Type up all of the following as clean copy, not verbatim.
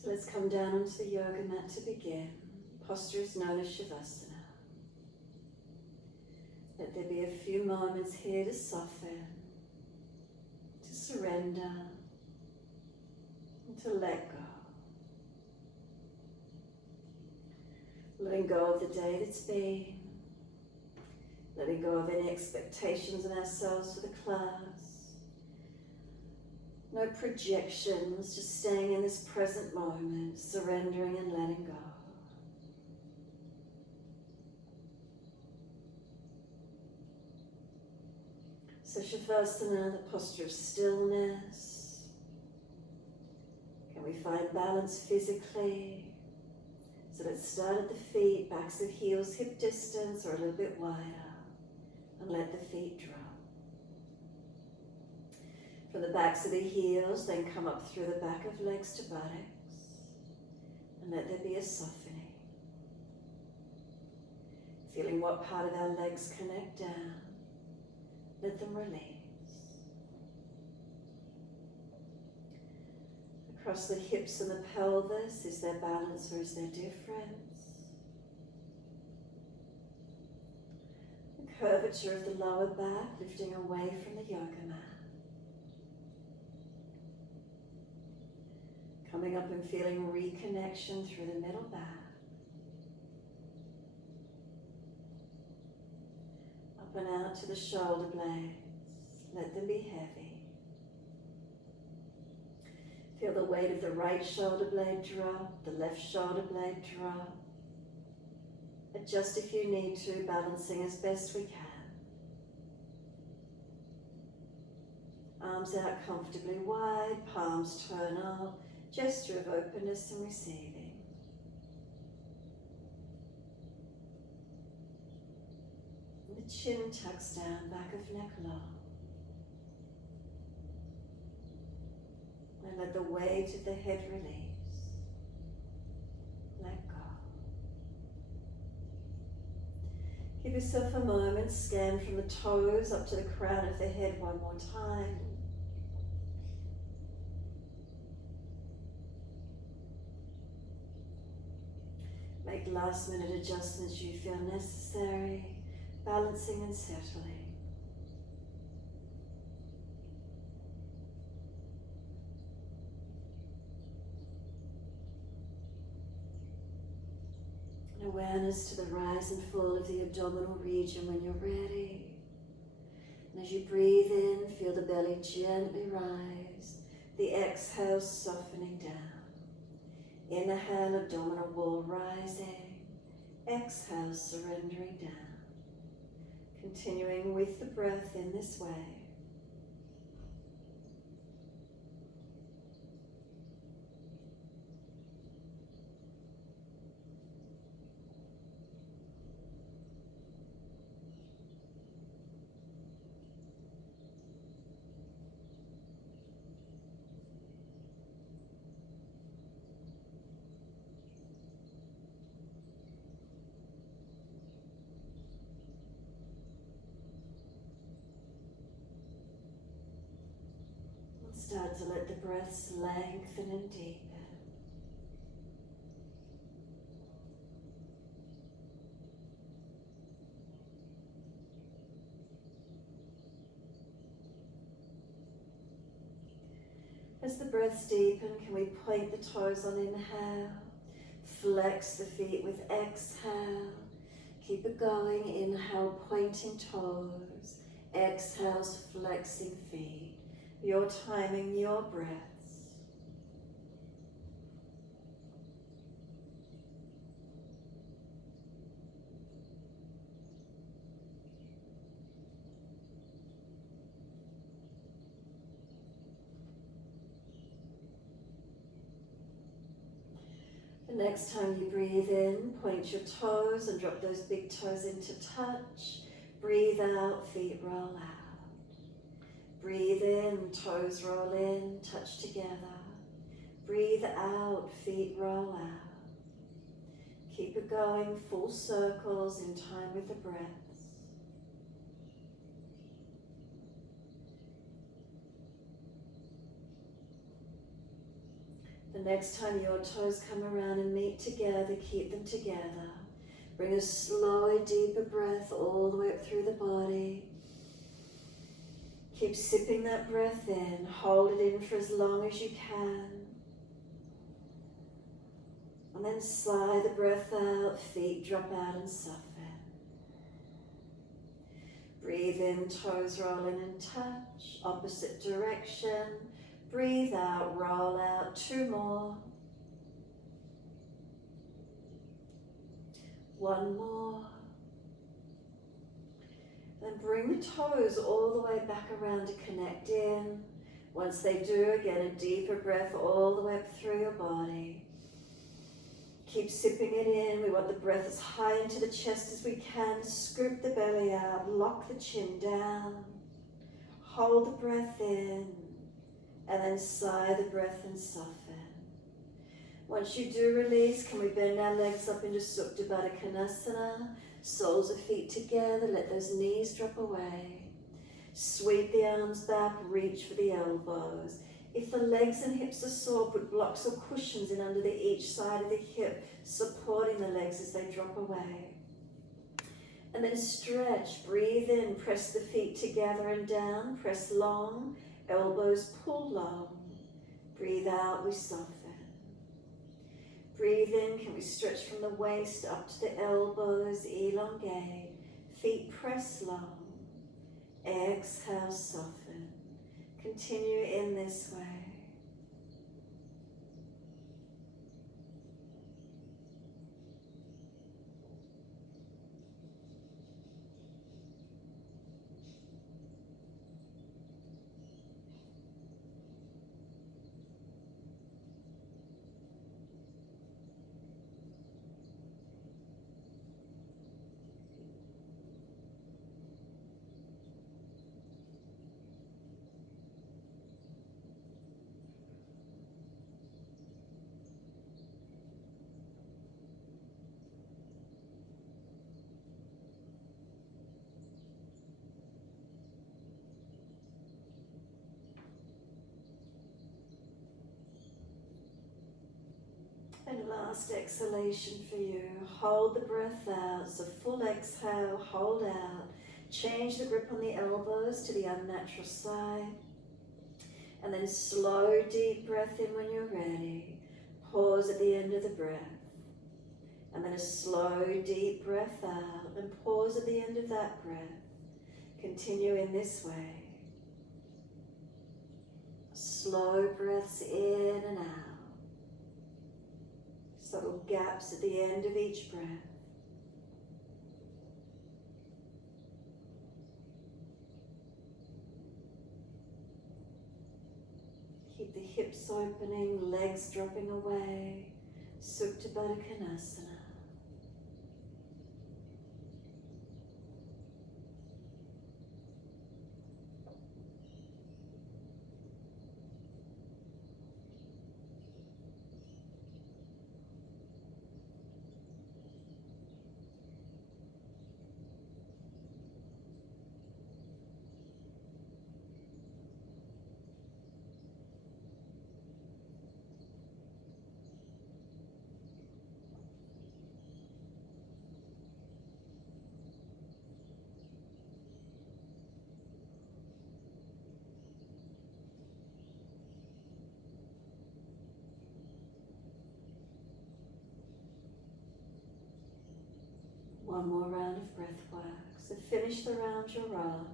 So let's come down onto the yoga mat to begin. Posture is known as Shavasana. Let there be a few moments here to soften, to surrender, and to let go. Letting go of the day that's been, letting go of any expectations in ourselves for the class. No projections, just staying in this present moment, surrendering and letting go. So Shavasana, the posture of stillness. Can we find balance physically? So let's start at the feet, backs of heels, hip distance or a little bit wider. And let the feet drop. From the backs of the heels, then come up through the back of legs to buttocks. And let there be a softening. Feeling what part of our legs connect down. Let them release. Across the hips and the pelvis, is there balance or is there difference? The curvature of the lower back, lifting away from the yoga mat. Coming up and feeling reconnection through the middle back. Up and out to the shoulder blades. Let them be heavy. Feel the weight of the right shoulder blade drop, the left shoulder blade drop. Adjust if you need to, balancing as best we can. Arms out comfortably wide, palms turn up, gesture of openness and receiving. The chin tucks down, back of neck long. And let the weight of the head release. Let go. Give yourself a moment, scan from the toes up to the crown of the head one more time. Make last minute adjustments you feel necessary, balancing and settling. And awareness to the rise and fall of the abdominal region when you're ready. And as you breathe in, feel the belly gently rise, the exhale softening down. Inhale, abdominal wall rising. Exhale, surrendering down. Continuing with the breath in this way. Start to let the breaths lengthen and deepen. As the breaths deepen, can we point the toes on inhale, flex the feet with exhale, keep it going, inhale pointing toes, exhales flexing feet. Your timing, your breaths. The next time you breathe in, point your toes and drop those big toes into touch. Breathe out, feet roll out. Breathe in, toes roll in, touch together. Breathe out, feet roll out. Keep it going, full circles in time with the breaths. The next time your toes come around and meet together, keep them together. Bring a slower, deeper breath all the way up through the body. Keep sipping that breath in. Hold it in for as long as you can. And then sigh the breath out, feet drop out and soften. Breathe in, toes roll in and touch, opposite direction. Breathe out, roll out, 2 more. 1 more. Then bring the toes all the way back around to connect in. Once they do, again a deeper breath all the way up through your body. Keep sipping it in. We want the breath as high into the chest as we can. Scoop the belly out, lock the chin down. Hold the breath in, and then sigh the breath and soften. Once you do release, can we bend our legs up into Supta Baddha Kanasana? Soles of feet together, let those knees drop away. Sweep the arms back, reach for the elbows. If the legs and hips are sore, put blocks or cushions in under each side of the hip, supporting the legs as they drop away. And then stretch, breathe in, press the feet together and down, press long, elbows pull long. Breathe out, we soften. Breathe in, can we stretch from the waist up to the elbows, elongate, feet press long. Exhale, soften. Continue in this way. And last exhalation for you. Hold the breath out. So full exhale, hold out. Change the grip on the elbows to the unnatural side. And then slow, deep breath in when you're ready. Pause at the end of the breath. And then a slow, deep breath out. And pause at the end of that breath. Continue in this way. Slow breaths in and out. Subtle gaps at the end of each breath. Keep the hips opening, legs dropping away. Supta Baddha Kanasana. One more round of breath work. So finish the round you're on.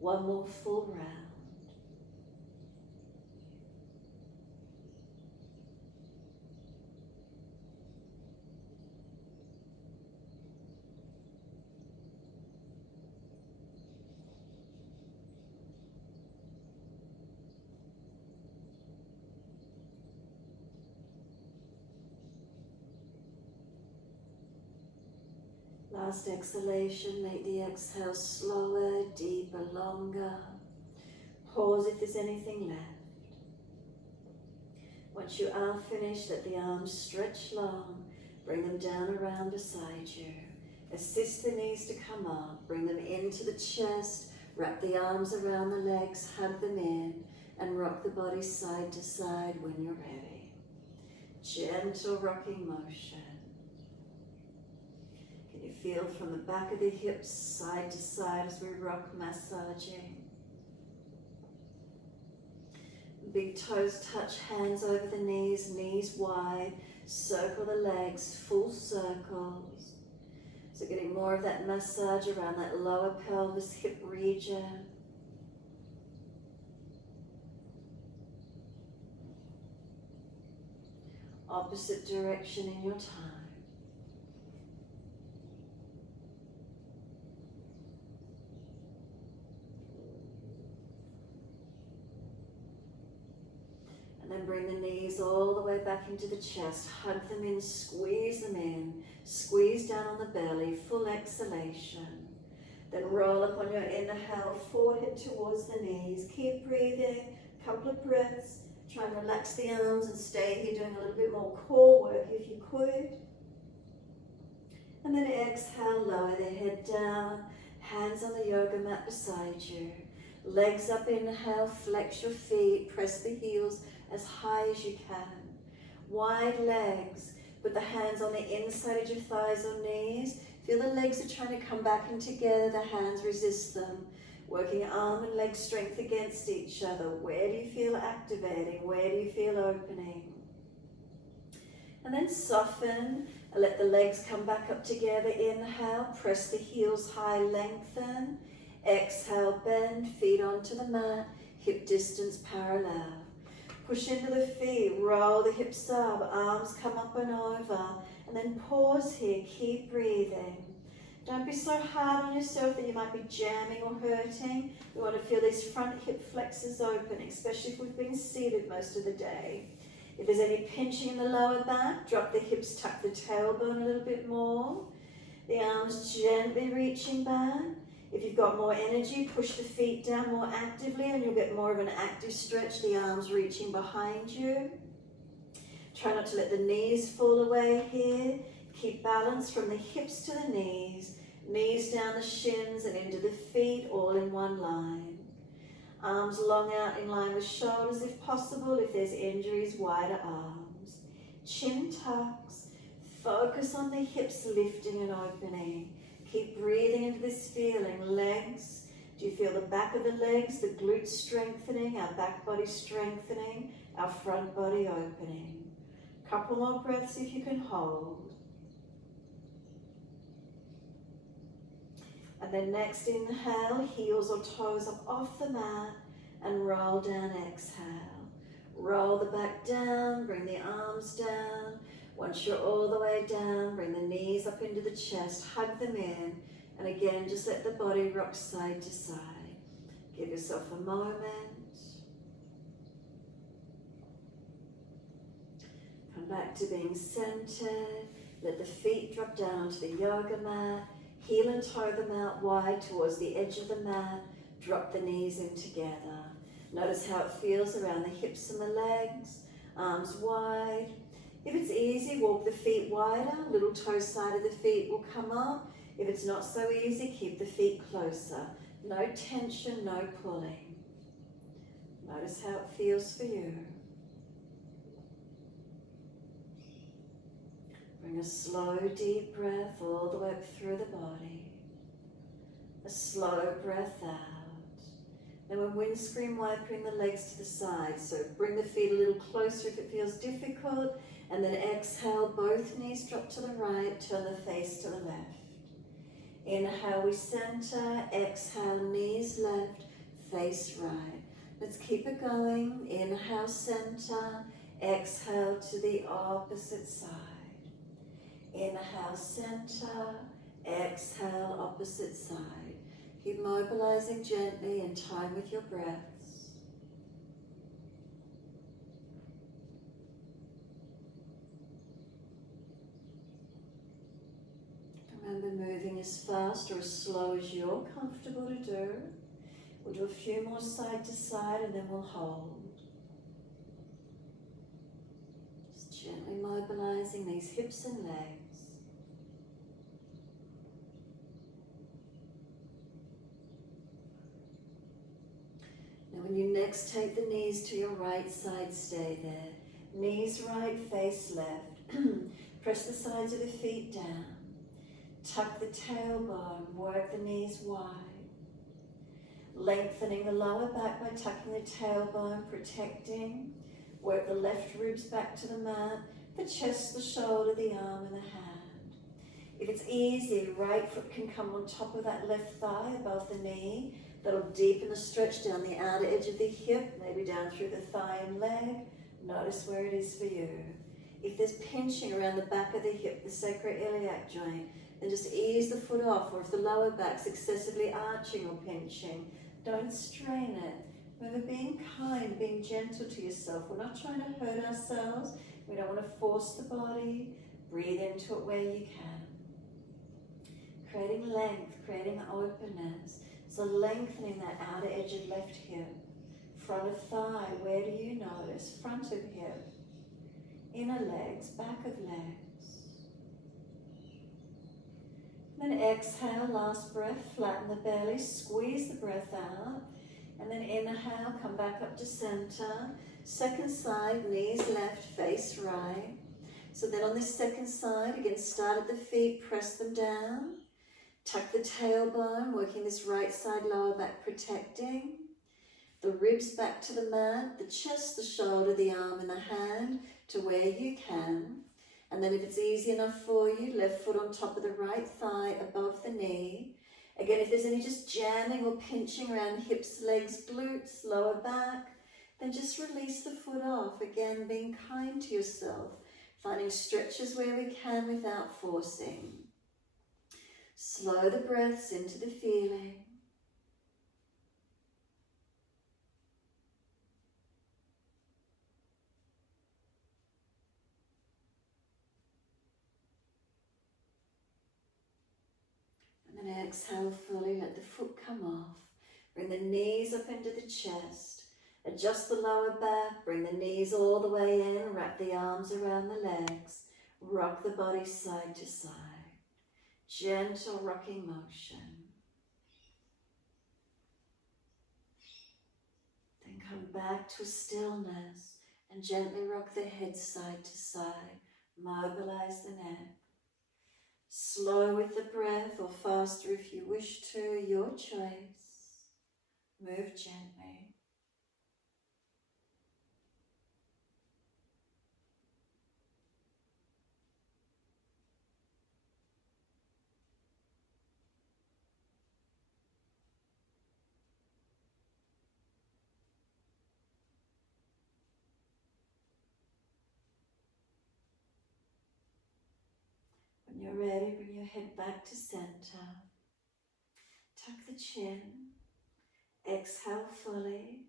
One more full round. Last exhalation, make the exhale slower, deeper, longer. Pause if there's anything left. Once you are finished, let the arms stretch long. Bring them down around beside you. Assist the knees to come up. Bring them into the chest. Wrap the arms around the legs, hug them in, and rock the body side to side when you're ready. gentle rocking motion. Can you feel from the back of the hips side to side as we rock, massaging? Big toes touch, hands over the knees, knees wide. Circle the legs, full circles. So getting more of that massage around that lower pelvis, hip region. Opposite direction in your time. And then bring the knees all the way back into the chest. Hug them in, squeeze them in. Squeeze down on the belly, full exhalation. Then roll up on your inhale, forehead towards the knees. Keep breathing, couple of breaths. Try and relax the arms and stay here doing a little bit more core work if you could. And then exhale, lower the head down. Hands on the yoga mat beside you. Legs up, inhale, flex your feet. Press the heels as high as you can. Wide legs. Put the hands on the inside of your thighs or knees. Feel the legs are trying to come back in together. The hands resist them. Working arm and leg strength against each other. Where do you feel activating? Where do you feel opening? And then soften and let the legs come back up together. Inhale, press the heels high, lengthen. Exhale, bend, feet onto the mat, hip distance parallel. Push into the feet, roll the hips up, arms come up and over. And then pause here, keep breathing. Don't be so hard on yourself that you might be jamming or hurting. We want to feel these front hip flexors open, especially if we've been seated most of the day. If there's any pinching in the lower back, drop the hips, tuck the tailbone a little bit more. The arms gently reaching back. If you've got more energy, push the feet down more actively and you'll get more of an active stretch, the arms reaching behind you. Try not to let the knees fall away here. Keep balance from the hips to the knees, knees down the shins and into the feet, all in one line. Arms long out in line with shoulders if possible. If there's injuries, wider arms. Chin tucks. Focus on the hips lifting and opening. Keep breathing into this feeling. Legs. Do you feel the back of the legs, the glutes strengthening, our back body strengthening, our front body opening? Couple more breaths if you can hold. And then next inhale, heels or toes up off the mat and roll down, exhale. Roll the back down, bring the arms down. Once you're all the way down, bring the knees up into the chest, hug them in. And again, just let the body rock side to side. Give yourself a moment. Come back to being centered. Let the feet drop down onto the yoga mat. Heel and toe them out wide towards the edge of the mat. Drop the knees in together. Notice how it feels around the hips and the legs. Arms wide. If it's easy, walk the feet wider. Little toe side of the feet will come up. If it's not so easy, keep the feet closer. No tension, no pulling. Notice how it feels for you. Bring a slow, deep breath all the way up through the body. A slow breath out. Now we're windscreen wiping the legs to the side, so bring the feet a little closer if it feels difficult, and then exhale, both knees drop to the right, turn the face to the left. Inhale, we center, exhale, knees left, face right. Let's keep it going. Inhale, center, exhale to the opposite side. Inhale, center, exhale, opposite side. Keep mobilizing gently in time with your breaths. Remember, moving as fast or as slow as you're comfortable to do. We'll do a few more side to side and then we'll hold. Just gently mobilizing these hips and legs. Now when you next take the knees to your right side, stay there. Knees right, face left. Press the sides of the feet down. Tuck the tailbone, work the knees wide. Lengthening the lower back by tucking the tailbone, protecting. Work the left ribs back to the mat, the chest, the shoulder, the arm and the hand. If it's easy, right foot can come on top of that left thigh above the knee. That'll deepen the stretch down the outer edge of the hip, maybe down through the thigh and leg. Notice where it is for you. If there's pinching around the back of the hip, the sacroiliac joint, then just ease the foot off, or if the lower back's excessively arching or pinching, don't strain it. Remember, being kind, being gentle to yourself. We're not trying to hurt ourselves. We don't want to force the body. Breathe into it where you can. Creating length, creating openness. So lengthening that outer edge of left hip. Front of thigh, where do you notice? Front of hip. Inner legs, back of legs. Then exhale, last breath, flatten the belly, squeeze the breath out. And then inhale, come back up to center. Second side, knees left, face right. So then on this second side, again, start at the feet, press them down. Tuck the tailbone, working this right side lower back, protecting. The ribs back to the mat, the chest, the shoulder, the arm and the hand to where you can. And then if it's easy enough for you, left foot on top of the right thigh above the knee. Again, if there's any just jamming or pinching around hips, legs, glutes, lower back, then just release the foot off. Again, being kind to yourself, finding stretches where we can without forcing. Slow the breaths into the feeling. And then exhale fully, let the foot come off. Bring the knees up into the chest. Adjust the lower back, bring the knees all the way in, wrap the arms around the legs. Rock the body side to side. Gentle rocking motion. Then come back to a stillness and gently rock the head side to side. Mobilize the neck. Slow with the breath or faster if you wish to, your choice. Move gently. When you're ready, bring your head back to center. Tuck the chin. Exhale fully.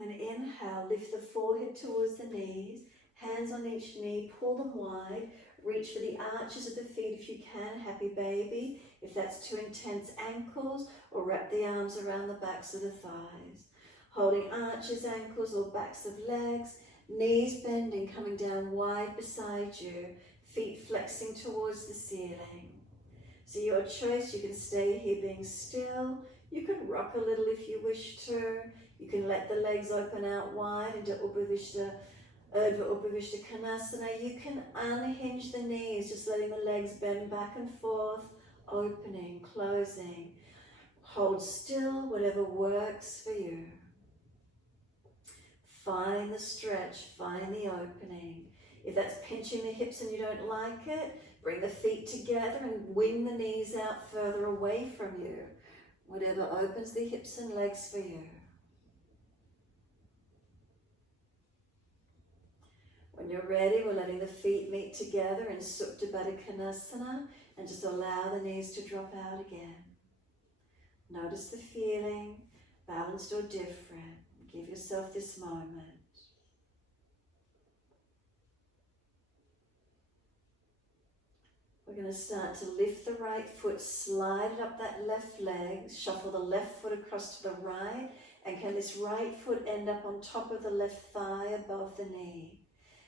And then inhale, lift the forehead towards the knees. Hands on each knee, pull them wide. Reach for the arches of the feet if you can, happy baby. If that's too intense, ankles, or wrap the arms around the backs of the thighs. Holding arches, ankles, or backs of legs. Knees bending, coming down wide beside you. Feet flexing towards the ceiling. So your choice, you can stay here being still. You can rock a little if you wish to. You can let the legs open out wide into Urdhva Upavishta Kanasana. You can unhinge the knees, just letting the legs bend back and forth, opening, closing. Hold still, whatever works for you. Find the stretch, find the opening. If that's pinching the hips and you don't like it, bring the feet together and wing the knees out further away from you. Whatever opens the hips and legs for you. When you're ready, we're letting the feet meet together in Supta Baddha Kanasana and just allow the knees to drop out again. Notice the feeling, balanced or different. Give yourself this moment. We're going to start to lift the right foot, slide it up that left leg, shuffle the left foot across to the right, and can this right foot end up on top of the left thigh above the knee.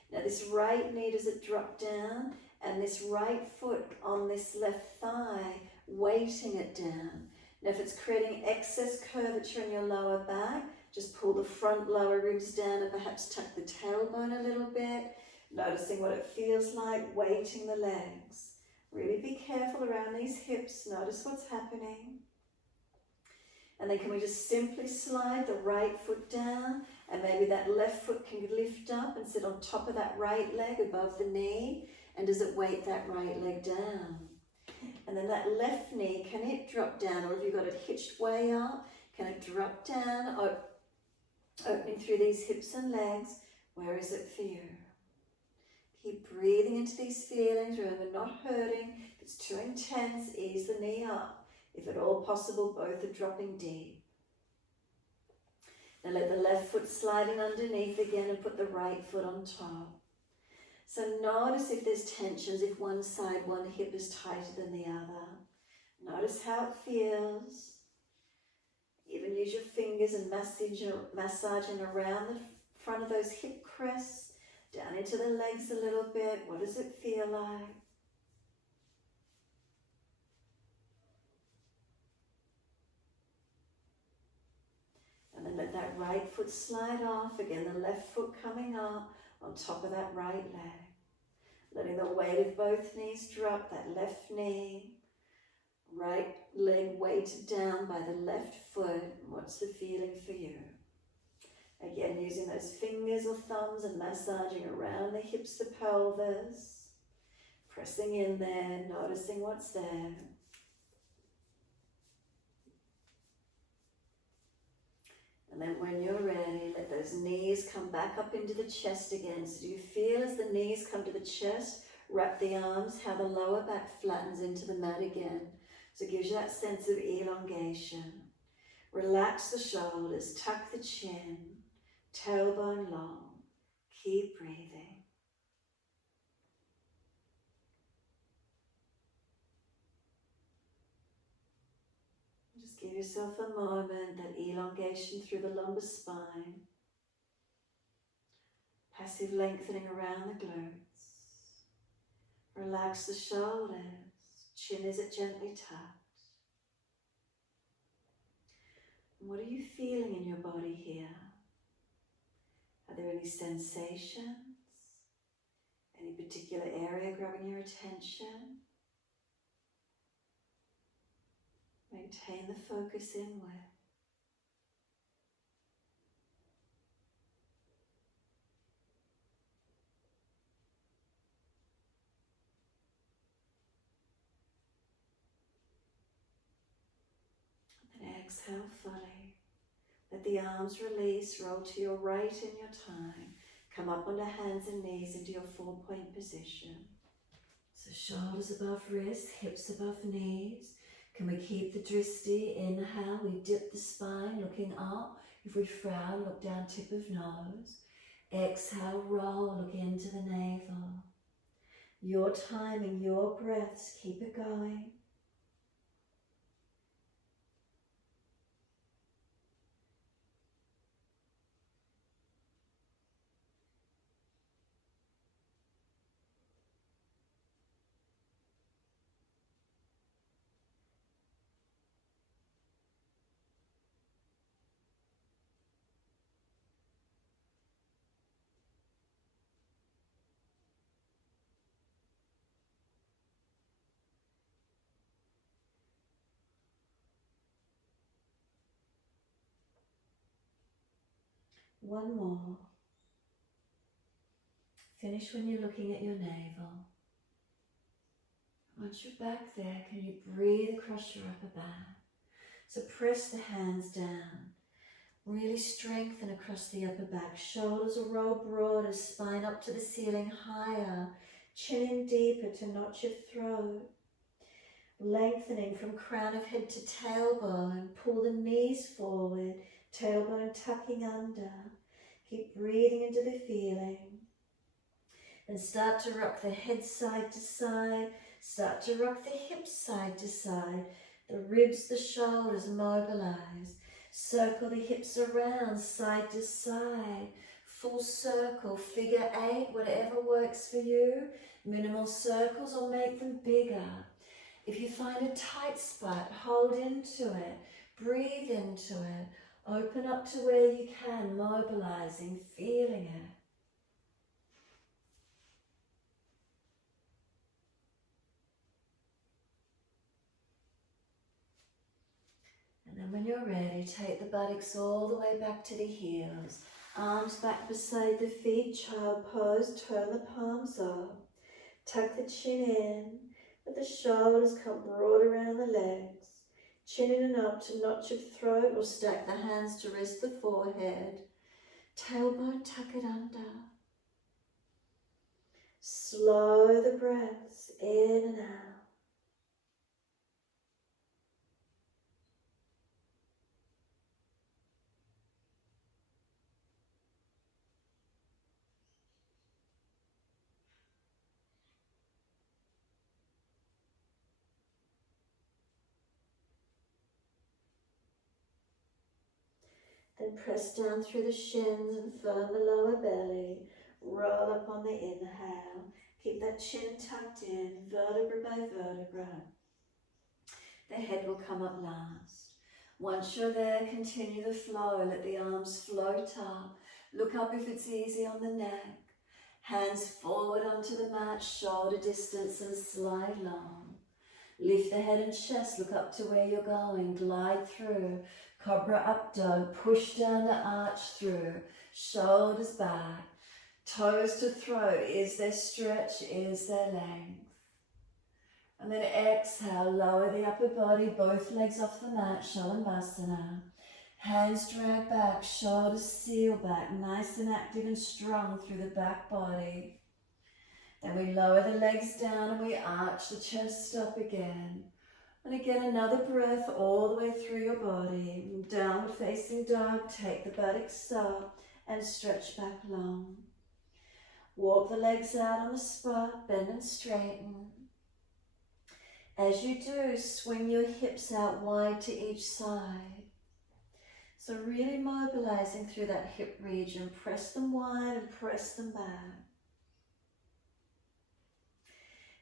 Now this right knee, does it drop down? And this right foot on this left thigh, weighting it down. Now if it's creating excess curvature in your lower back, Just pull the front lower ribs down and perhaps tuck the tailbone a little bit, noticing what it feels like, weighting the legs. Really be careful around these hips, notice what's happening. And then can we just simply slide the right foot down, and maybe that left foot can lift up and sit on top of that right leg above the knee, and does it weight that right leg down? And then that left knee, can it drop down, or have you got it hitched way up? Can it drop down, opening through these hips and legs? Where is it for you? Keep breathing into these feelings. Remember, not hurting. If it's too intense, ease the knee up. If at all possible, both are dropping deep. Now let the left foot slide in underneath again and put the right foot on top. So notice if there's tensions, if one side, one hip is tighter than the other. Notice how it feels. Even use your fingers and massaging around the front of those hip crests, down into the legs a little bit. What does it feel like? And then let that right foot slide off. Again, the left foot coming up on top of that right leg. Letting the weight of both knees drop, that left knee. Right leg weighted down by the left foot. What's the feeling for you? Again, using those fingers or thumbs and massaging around the hips, the pelvis. Pressing in there, noticing what's there. And then when you're ready, let those knees come back up into the chest again. So do you feel as the knees come to the chest, wrap the arms, how the lower back flattens into the mat again. So it gives you that sense of elongation. Relax the shoulders, tuck the chin, tailbone long. Keep breathing. Just give yourself a moment, that elongation through the lumbar spine. Passive lengthening around the glutes. Relax the shoulders. Chin is it gently tucked. And what are you feeling in your body here? Are there any sensations? Any particular area grabbing your attention? Maintain the focus inward. Then exhale fully. Let the arms release, roll to your right in your time. Come up onto hands and knees into your 4-point position. So shoulders above wrists, hips above knees. Can we keep the drishti? Inhale, we dip the spine, looking up. If we frown, look down tip of nose. Exhale, roll, look into the navel. Your timing, your breaths, keep it going. One more. Finish when you're looking at your navel. Once you're back there, can you breathe across your upper back? So press the hands down. Really strengthen across the upper back. Shoulders will roll broader, spine up to the ceiling higher. Chin in deeper to notch your throat. Lengthening from crown of head to tailbone. Pull the knees forward. Tailbone tucking under. Keep breathing into the feeling. And start to rock the head side to side. Start to rock the hips side to side. The ribs, the shoulders mobilize. Circle the hips around, side to side. Full circle, figure 8, whatever works for you. Minimal circles or make them bigger. If you find a tight spot, hold into it. Breathe into it. Open up to where you can, mobilizing, feeling it. And then when you're ready, take the buttocks all the way back to the heels. Arms back beside the feet, child pose, turn the palms up. Tuck the chin in, let the shoulders come broad around the legs. Chin in and up to notch of throat or stack the hands to rest the forehead. Tailbone, tuck it under. Slow the breaths in and out. Then press down through the shins and firm the lower belly. Roll up on the inhale. Keep that chin tucked in, vertebra by vertebra. The head will come up last. Once you're there, continue the flow. Let the arms float up. Look up if it's easy on the neck. Hands forward onto the mat, shoulder distance, and slide long. Lift the head and chest, look up to where you're going. Glide through. Cobra up dog, push down the arch through, shoulders back, toes to throat. Is there stretch? Is there length? And then exhale, lower the upper body, both legs off the mat, Shavasana. Hands drag back, shoulders seal back, nice and active and strong through the back body. Then we lower the legs down and we arch the chest up again. And again, another breath all the way through your body. Downward facing dog, take the buttocks up and stretch back long. Walk the legs out on the spot, bend and straighten. As you do, swing your hips out wide to each side. So really mobilizing through that hip region. Press them wide and press them back.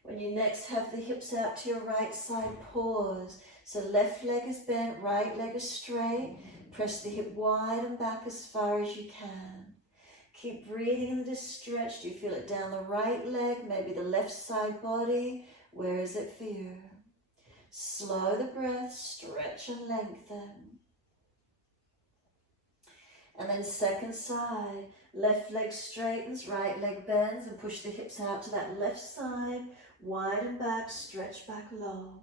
When you next have the hips out to your right side, pause. So left leg is bent, right leg is straight. Press the hip wide and back as far as you can. Keep breathing in this stretch. Do you feel it down the right leg, maybe the left side body? Where is it for you? Slow the breath, stretch and lengthen. And then second side, left leg straightens, right leg bends, and push the hips out to that left side. Widen back, stretch back long.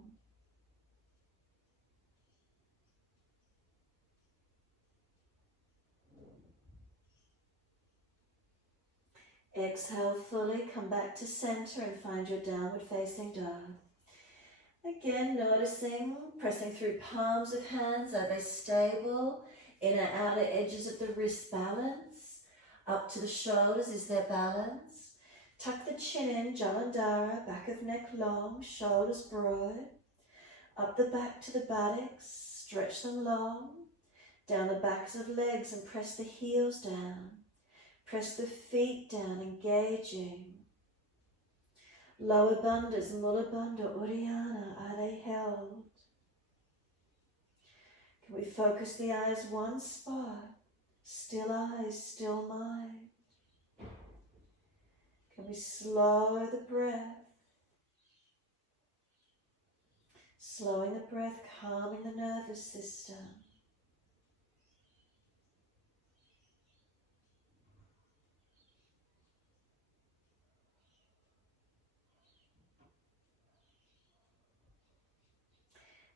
Exhale fully, come back to center and find your downward facing dog. Again, noticing, pressing through palms of hands, are they stable? Inner outer edges of the wrist balance. Up to the shoulders, is there balance? Tuck the chin in, Jalandhara, back of neck long, shoulders broad. Up the back to the buttocks, stretch them long. Down the backs of legs and press the heels down. Press the feet down, engaging. Lower bandhas, Mula Bandha, Uddiyana, are they held? Can we focus the eyes one spot? Still eyes, still mind. Can we slow the breath? Slowing the breath, calming the nervous system.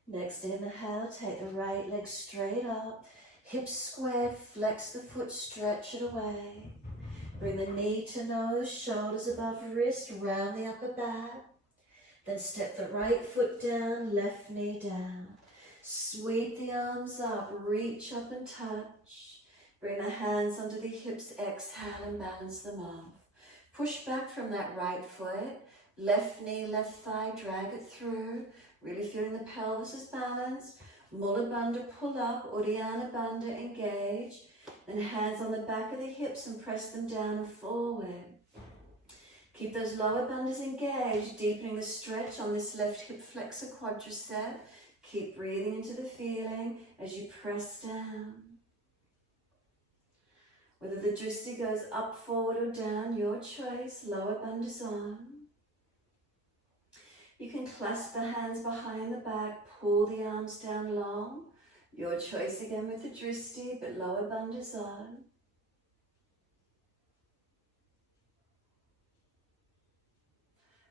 Next inhale, take the right leg straight up, hips squared, flex the foot, stretch it away. Bring the knee to nose, shoulders above wrist, round the upper back. Then step the right foot down, left knee down. Sweep the arms up, reach up and touch. Bring the hands under the hips, exhale and balance them off. Push back from that right foot, left knee, left thigh, drag it through. Really feeling the pelvis is balanced. Mula Bandha, pull up, Uddiyana Bandha, engage. And hands on the back of the hips and press them down and forward. Keep those lower bandhas engaged, deepening the stretch on this left hip flexor quadricep. Keep breathing into the feeling as you press down. Whether the drishti goes up, forward or down, your choice, lower bandhas on. You can clasp the hands behind the back, pull the arms down long. Your choice again with the drishti, but lower bandhas on.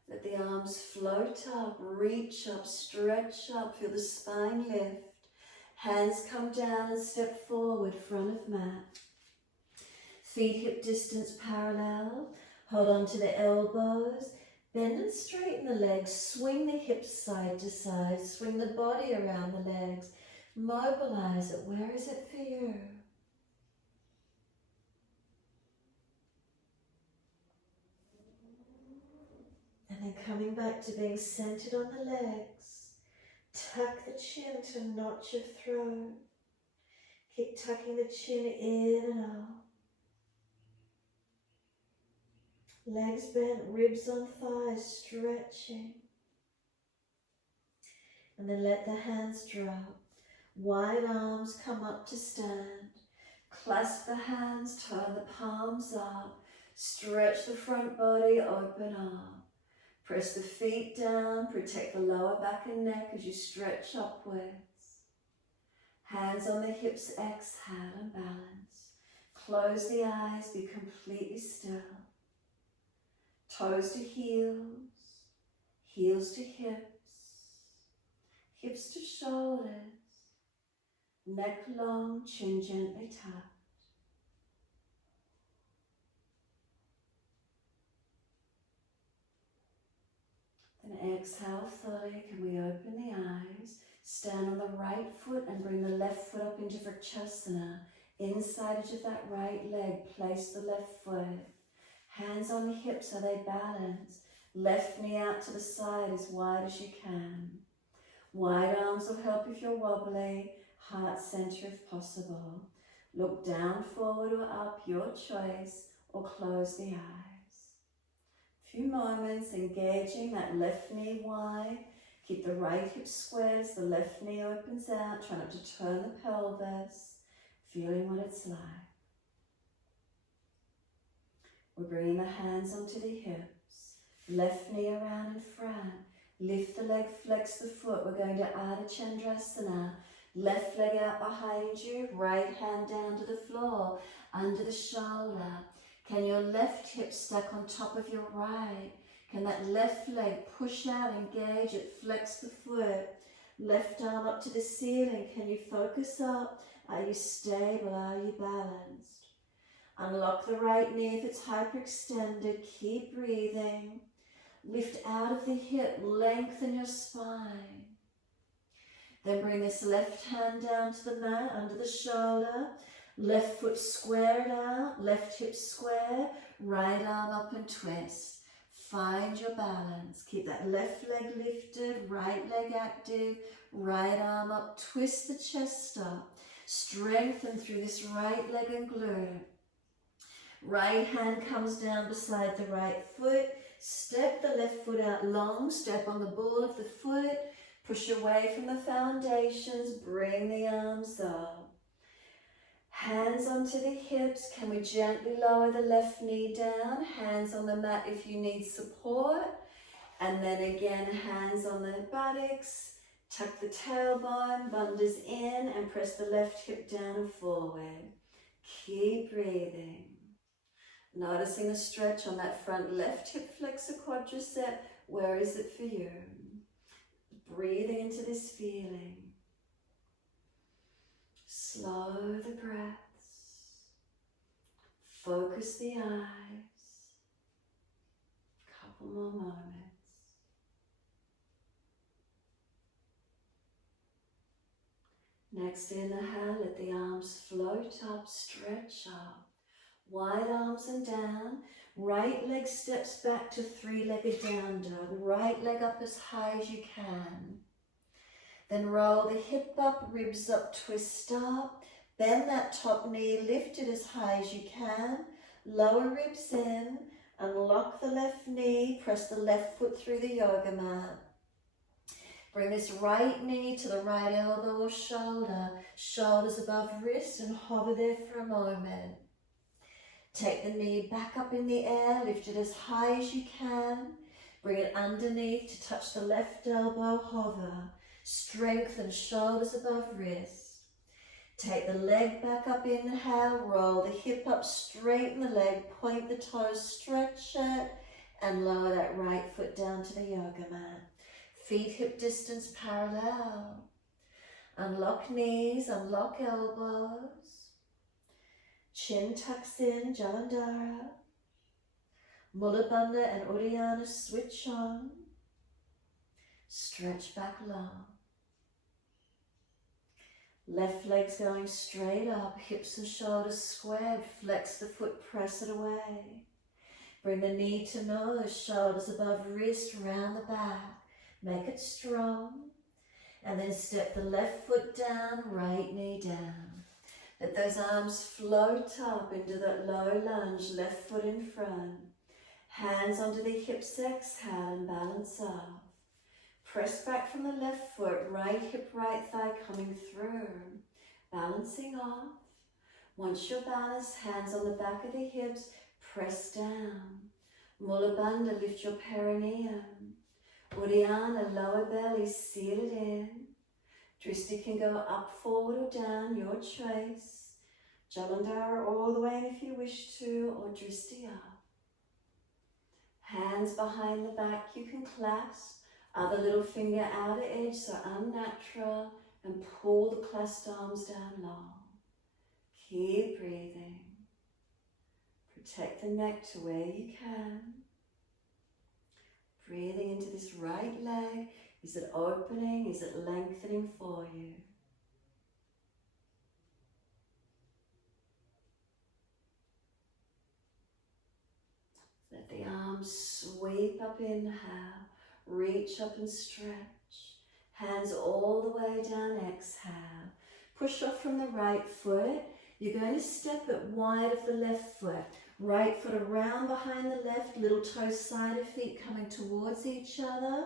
Let the arms float up, reach up, stretch up, feel the spine lift. Hands come down and step forward, front of mat. Feet hip distance parallel. Hold on to the elbows. Bend and straighten the legs. Swing the hips side to side. Swing the body around the legs. Mobilize it. Where is it for you? And then coming back to being centered on the legs. Tuck the chin to notch your throat. Keep tucking the chin in and out. Legs bent, ribs on thighs, stretching. And then let the hands drop. Wide arms come up to stand. Clasp the hands, turn the palms up. Stretch the front body, open up. Press the feet down, protect the lower back and neck as you stretch upwards. Hands on the hips, exhale and balance. Close the eyes, be completely still. Toes to heels, heels to hips, hips to shoulders, neck long, chin gently tucked. Then exhale fully, can we open the eyes, stand on the right foot and bring the left foot up into Vrikshasana. Inside edge of that right leg, place the left foot. Hands on the hips so they balance. Left knee out to the side as wide as you can. Wide arms will help if you're wobbly. Heart center if possible. Look down, forward or up, your choice, or close the eyes. Few moments engaging that left knee wide. Keep the right hip squared as the left knee opens out. Try not to turn the pelvis. Feeling what it's like. We're bringing the hands onto the hips, left knee around in front, lift the leg, flex the foot. We're going to Ardha Chandrasana, left leg out behind you, right hand down to the floor, under the shoulder. Can your left hip stack on top of your right? Can that left leg push out, engage it, flex the foot, left arm up to the ceiling. Can you focus up? Are you stable? Are you balanced? Unlock the right knee if it's hyperextended. Keep breathing. Lift out of the hip. Lengthen your spine. Then bring this left hand down to the mat, under the shoulder. Left foot squared out. Left hip square. Right arm up and twist. Find your balance. Keep that left leg lifted. Right leg active. Right arm up. Twist the chest up. Strengthen through this right leg and glute. Right hand comes down beside the right foot. Step the left foot out long. Step on the ball of the foot. Push away from the foundations. Bring the arms up. Hands onto the hips. Can we gently lower the left knee down? Hands on the mat if you need support. And then again, hands on the buttocks. Tuck the tailbone, bandhas in, and press the left hip down and forward. Keep breathing. Noticing the stretch on that front left hip flexor quadricep. Where is it for you? Breathing into this feeling. Slow the breaths. Focus the eyes. Couple more moments. Next inhale, let the arms float up, stretch up. Wide arms and down. Right leg steps back to three-legged down dog. Right leg up as high as you can. Then roll the hip up, ribs up, twist up. Bend that top knee, lift it as high as you can. Lower ribs in. Unlock the left knee. Press the left foot through the yoga mat. Bring this right knee to the right elbow or shoulder. Shoulders above wrist and hover there for a moment. Take the knee back up in the air, lift it as high as you can. Bring it underneath to touch the left elbow, hover. Strengthen shoulders above wrist. Take the leg back up, inhale, roll the hip up, straighten the leg, point the toes, stretch it, and lower that right foot down to the yoga mat. Feet hip distance parallel. Unlock knees, unlock elbows. Chin tucks in, Jalandhara. Mula Bandha and Uddiyana switch on. Stretch back long. Left leg's going straight up, hips and shoulders squared, flex the foot, press it away. Bring the knee to nose, shoulders above wrist, round the back. Make it strong. And then step the left foot down, right knee down. Let those arms float up into that low lunge, left foot in front. Hands onto the hips, exhale and balance off. Press back from the left foot, right hip, right thigh coming through. Balancing off. Once you're balanced, hands on the back of the hips, press down. Mula Bandha, lift your perineum. Uddiyana, lower belly, seal it in. Drishti can go up, forward or down, your choice. Jalandhara all the way in if you wish to, or Drishti up. Hands behind the back, you can clasp. Other little finger outer edge, so unnatural, and pull the clasped arms down long. Keep breathing. Protect the neck to where you can. Breathing into this right leg. Is it opening? Is it lengthening for you? Let the arms sweep up, inhale. Reach up and stretch. Hands all the way down, exhale. Push off from the right foot. You're going to step it wide of the left foot. Right foot around behind the left, little toes side of feet coming towards each other.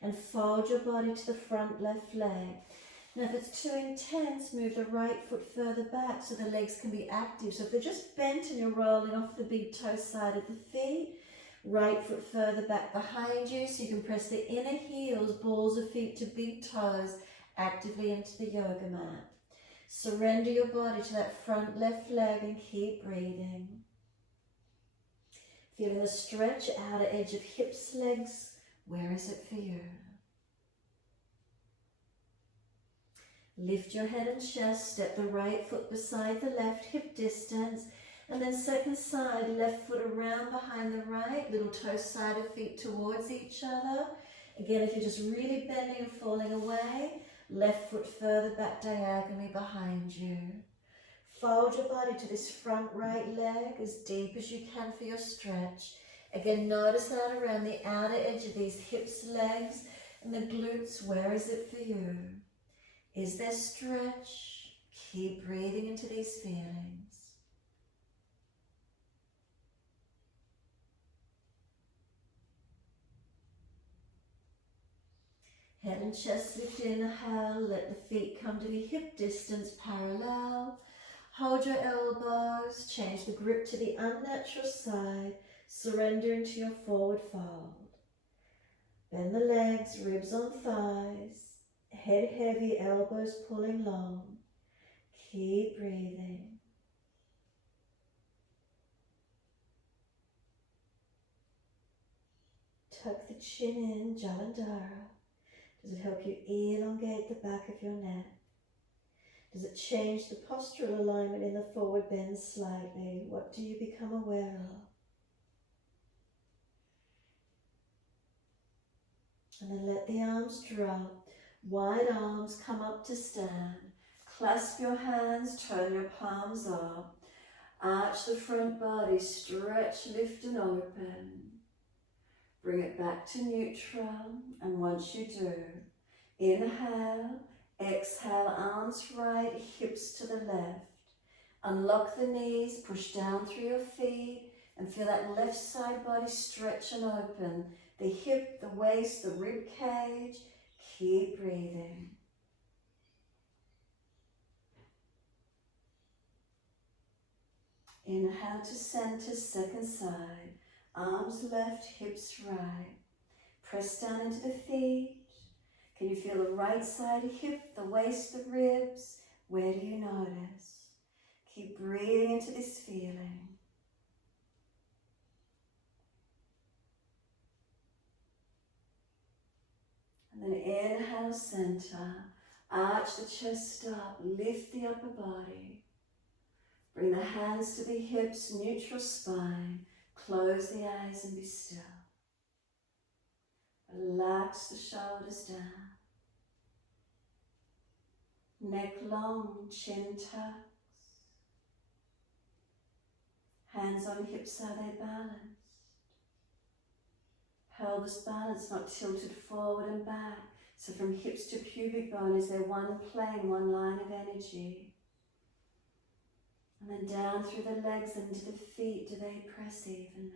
And fold your body to the front left leg. Now if it's too intense, move the right foot further back so the legs can be active. So if they're just bent and you're rolling off the big toe side of the feet, right foot further back behind you so you can press the inner heels, balls of feet to big toes, actively into the yoga mat. Surrender your body to that front left leg and keep breathing. Feeling the stretch, outer edge of hips, legs. Where is it for you? Lift your head and chest, step the right foot beside the left, hip distance. And then second side, left foot around behind the right, little toe side of feet towards each other. Again, if you're just really bending and falling away, left foot further back diagonally behind you. Fold your body to this front right leg as deep as you can for your stretch. Again, notice that around the outer edge of these hips, legs, and the glutes. Where is it for you? Is there stretch? Keep breathing into these feelings. Head and chest lift, inhale, let the feet come to the hip distance parallel. Hold your elbows, change the grip to the unnatural side, surrender into your forward fold. Bend the legs, ribs on thighs, head heavy, elbows pulling long. Keep breathing. Tuck the chin in, Jalandhara. Does it help you elongate the back of your neck? Does it change the postural alignment in the forward bend slightly? What do you become aware of? And then let the arms drop. Wide arms come up to stand. Clasp your hands, turn your palms up. Arch the front body, stretch, lift and open. Bring it back to neutral, and once you do, inhale, exhale, arms right, hips to the left. Unlock the knees, push down through your feet, and feel that left side body stretch and open. The hip, the waist, the rib cage. Keep breathing. Inhale to center, second side. Arms left, hips right. Press down into the feet. Can you feel the right side hip, the waist, the ribs? Where do you notice? Keep breathing into this feeling. And then inhale, center. Arch the chest up, lift the upper body. Bring the hands to the hips, neutral spine. Close the eyes and be still. Relax the shoulders down. Neck long, chin tucks. Hands on hips, are they balanced? Pelvis balanced, not tilted forward and back. So from hips to pubic bone, is there one plane, one line of energy? And then down through the legs and into the feet, do they press evenly?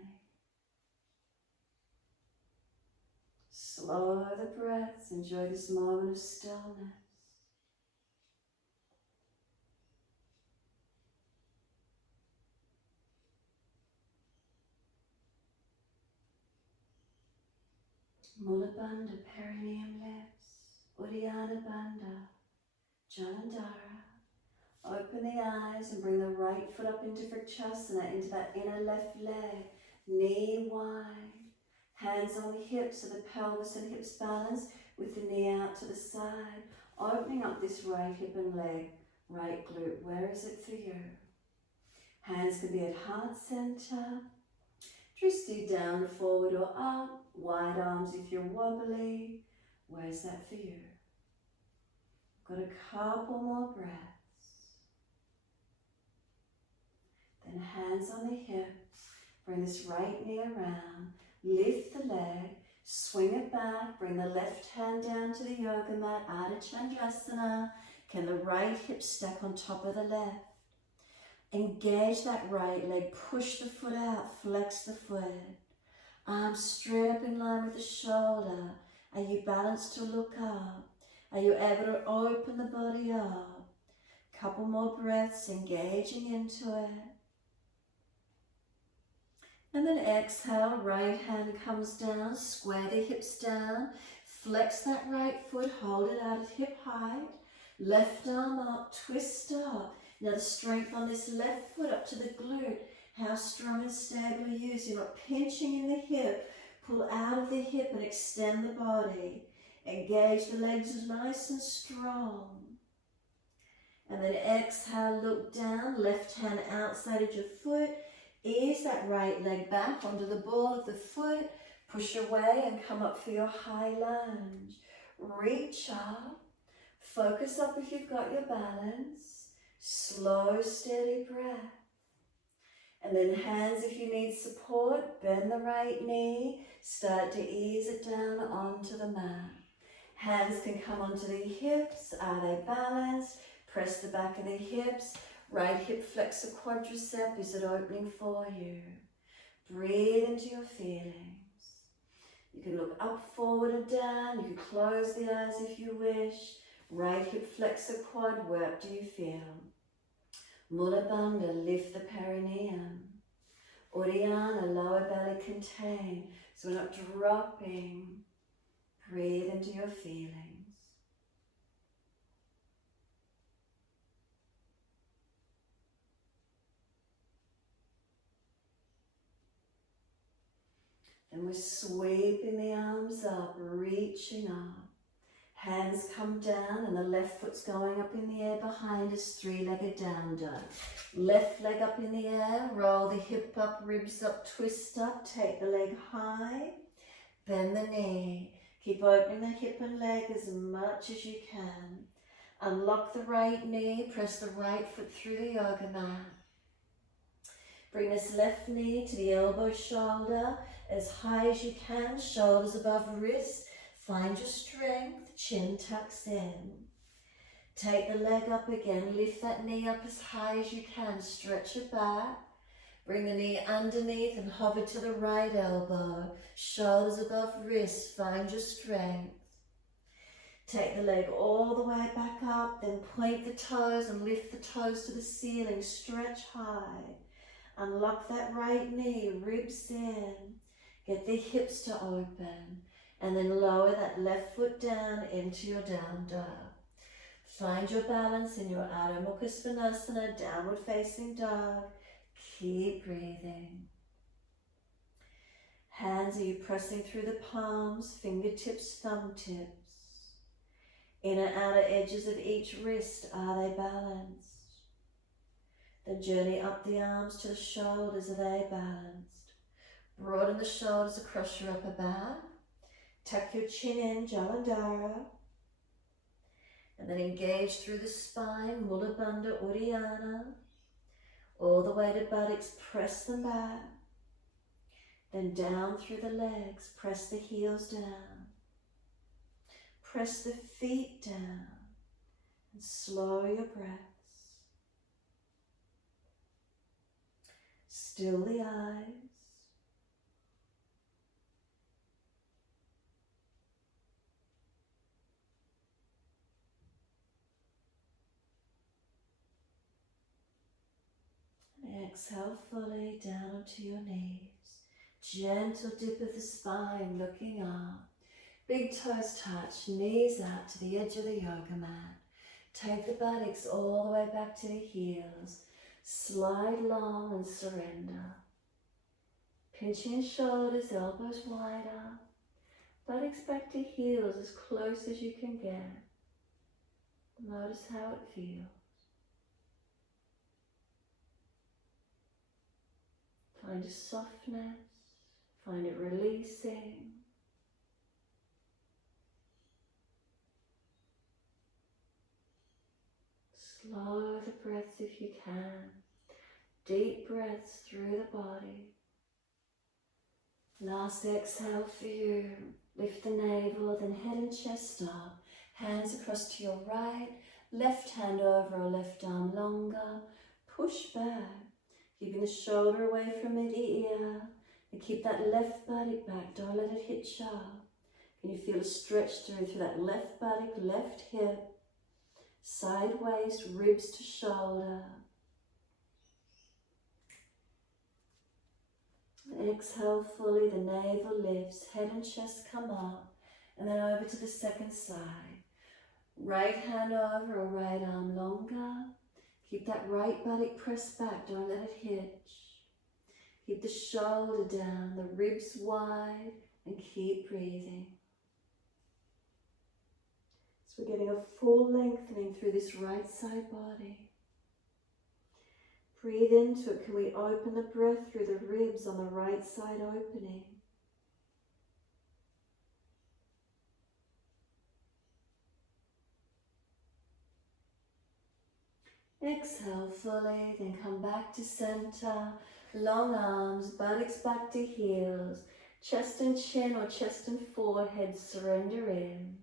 Slow the breaths, enjoy this moment of stillness. Mula Bandha, perineum lifts. Uddiyana Bandha, Jalandhara. Open the eyes and bring the right foot up into Vrikshasana, into that inner left leg. Knee wide. Hands on the hips so the pelvis and hips balance with the knee out to the side. Opening up this right hip and leg, right glute. Where is it for you? Hands can be at heart center. Drishti down, forward or up. Wide arms if you're wobbly. Where's that for you? Got a couple more breaths. Then hands on the hips. Bring this right knee around. Lift the leg. Swing it back. Bring the left hand down to the yoga mat. Ardha Chandrasana. Can the right hip stack on top of the left? Engage that right leg. Push the foot out. Flex the foot. Arms straight up in line with the shoulder. Are you balanced to look up? Are you able to open the body up? Couple more breaths, engaging into it. And then exhale, right hand comes down, square the hips down, flex that right foot, hold it out at hip height, left arm up, twist up. Now the strength on this left foot up to the glute. How strong and stable are you? So you're not pinching in the hip. Pull out of the hip and extend the body. Engage the legs nice and strong. And then exhale, look down, left hand outside of your foot. Ease that right leg back onto the ball of the foot. Push away and come up for your high lunge. Reach up. Focus up if you've got your balance. Slow, steady breath. And then hands if you need support. Bend the right knee. Start to ease it down onto the mat. Hands can come onto the hips. Are they balanced? Press the back of the hips. Right hip flexor quadricep. Is it opening for you? Breathe into your feelings. You can look up, forward or down. You can close the eyes if you wish. Right hip flexor quad. Where do you feel? Mula Bandha, lift the perineum. Uddiyana, lower belly contain. So we're not dropping. Breathe into your feelings. Then we're sweeping the arms up, reaching up. Hands come down and the left foot's going up in the air behind us, three-legged down dog. Left leg up in the air, roll the hip up, ribs up, twist up, take the leg high, bend the knee. Keep opening the hip and leg as much as you can. Unlock the right knee, press the right foot through the yoga mat. Bring this left knee to the elbow shoulder as high as you can, shoulders above wrist. Find your strength, chin tucks in. Take the leg up again, lift that knee up as high as you can, stretch it back. Bring the knee underneath and hover to the right elbow, shoulders above wrist, find your strength. Take the leg all the way back up, then point the toes and lift the toes to the ceiling, stretch high. Unlock that right knee, ribs in. Get the hips to open. And then lower that left foot down into your down dog. Find your balance in your Adho Mukha Svanasana, downward facing dog. Keep breathing. Hands, are you pressing through the palms, fingertips, thumb tips? Inner outer edges of each wrist, are they balanced? Then journey up the arms to the shoulders, are they balanced? Broaden the shoulders across your upper back. Tuck your chin in, Jalandhara. And then engage through the spine, Mula Bandha Uddiyana. All the way to buttocks, press them back. Then down through the legs, press the heels down. Press the feet down. And slow your breaths. Still the eyes. Exhale fully down onto your knees. Gentle dip of the spine, looking up. Big toes touch, knees out to the edge of the yoga mat. Take the buttocks all the way back to the heels. Slide long and surrender. Pinching shoulders, elbows wider. Buttocks back to heels as close as you can get. Notice how it feels. Find a softness, find it releasing. Slow the breaths if you can. Deep breaths through the body. Last exhale for you. Lift the navel, then head and chest up. Hands across to your right. Left hand over or left arm longer. Push back. Keeping the shoulder away from the ear. And keep that left buttock back. Don't let it hit sharp. Can you feel a stretch through that left buttock, left hip, side waist, ribs to shoulder. Exhale fully, the navel lifts, head and chest come up. And then over to the second side. Right hand over or right arm longer. Keep that right buttock pressed back, don't let it hitch. Keep the shoulder down, the ribs wide, and keep breathing. So we're getting a full lengthening through this right side body. Breathe into it. Can we open the breath through the ribs on the right side opening? Exhale fully, then come back to center. Long arms, buttocks back to heels. Chest and chin or chest and forehead surrender in.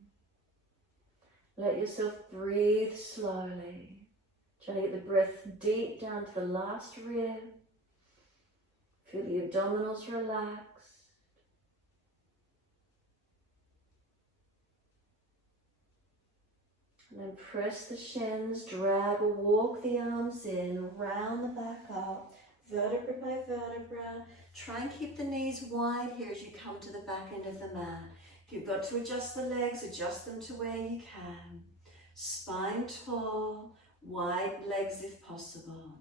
Let yourself breathe slowly. Trying to get the breath deep down to the last rib. Feel the abdominals relax. And then press the shins, drag or walk the arms in, round the back up, vertebra by vertebra. Try and keep the knees wide here as you come to the back end of the mat. If you've got to adjust the legs, adjust them to where you can. Spine tall, wide legs if possible.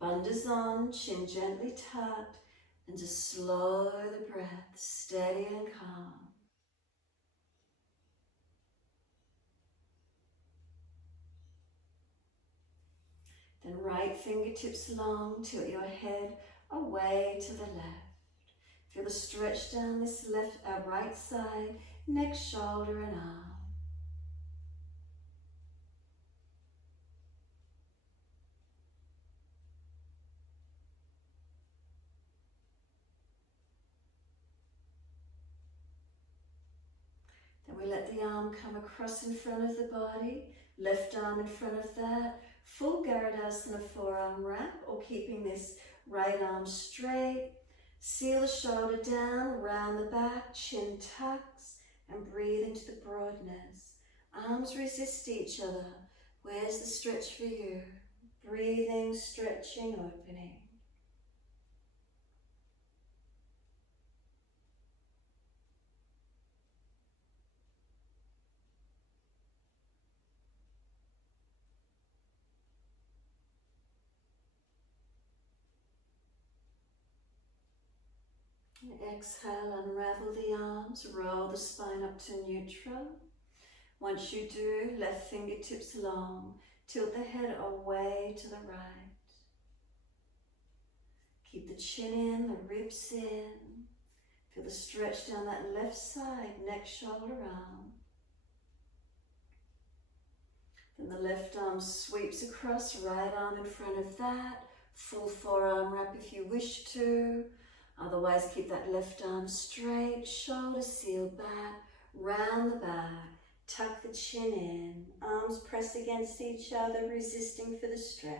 Bandhas on, chin gently tucked, and just slow the breath, steady and calm. Then right fingertips long, tilt your head away to the left. Feel the stretch down this right side, neck, shoulder and arm. Then we let the arm come across in front of the body, left arm in front of that. Full Garudasana forearm wrap, or keeping this right arm straight. Seal the shoulder down, round the back, chin tucks, and breathe into the broadness. Arms resist each other. Where's the stretch for you? Breathing, stretching, opening. And exhale, unravel the arms, roll the spine up to neutral. Once you do, left fingertips long, tilt the head away to the right. Keep the chin in, the ribs in. Feel the stretch down that left side, neck, shoulder, arm. Then the left arm sweeps across, right arm in front of that. Full forearm wrap if you wish to. Otherwise, keep that left arm straight, shoulders seal back, round the back. Tuck the chin in, arms press against each other, resisting for the stretch.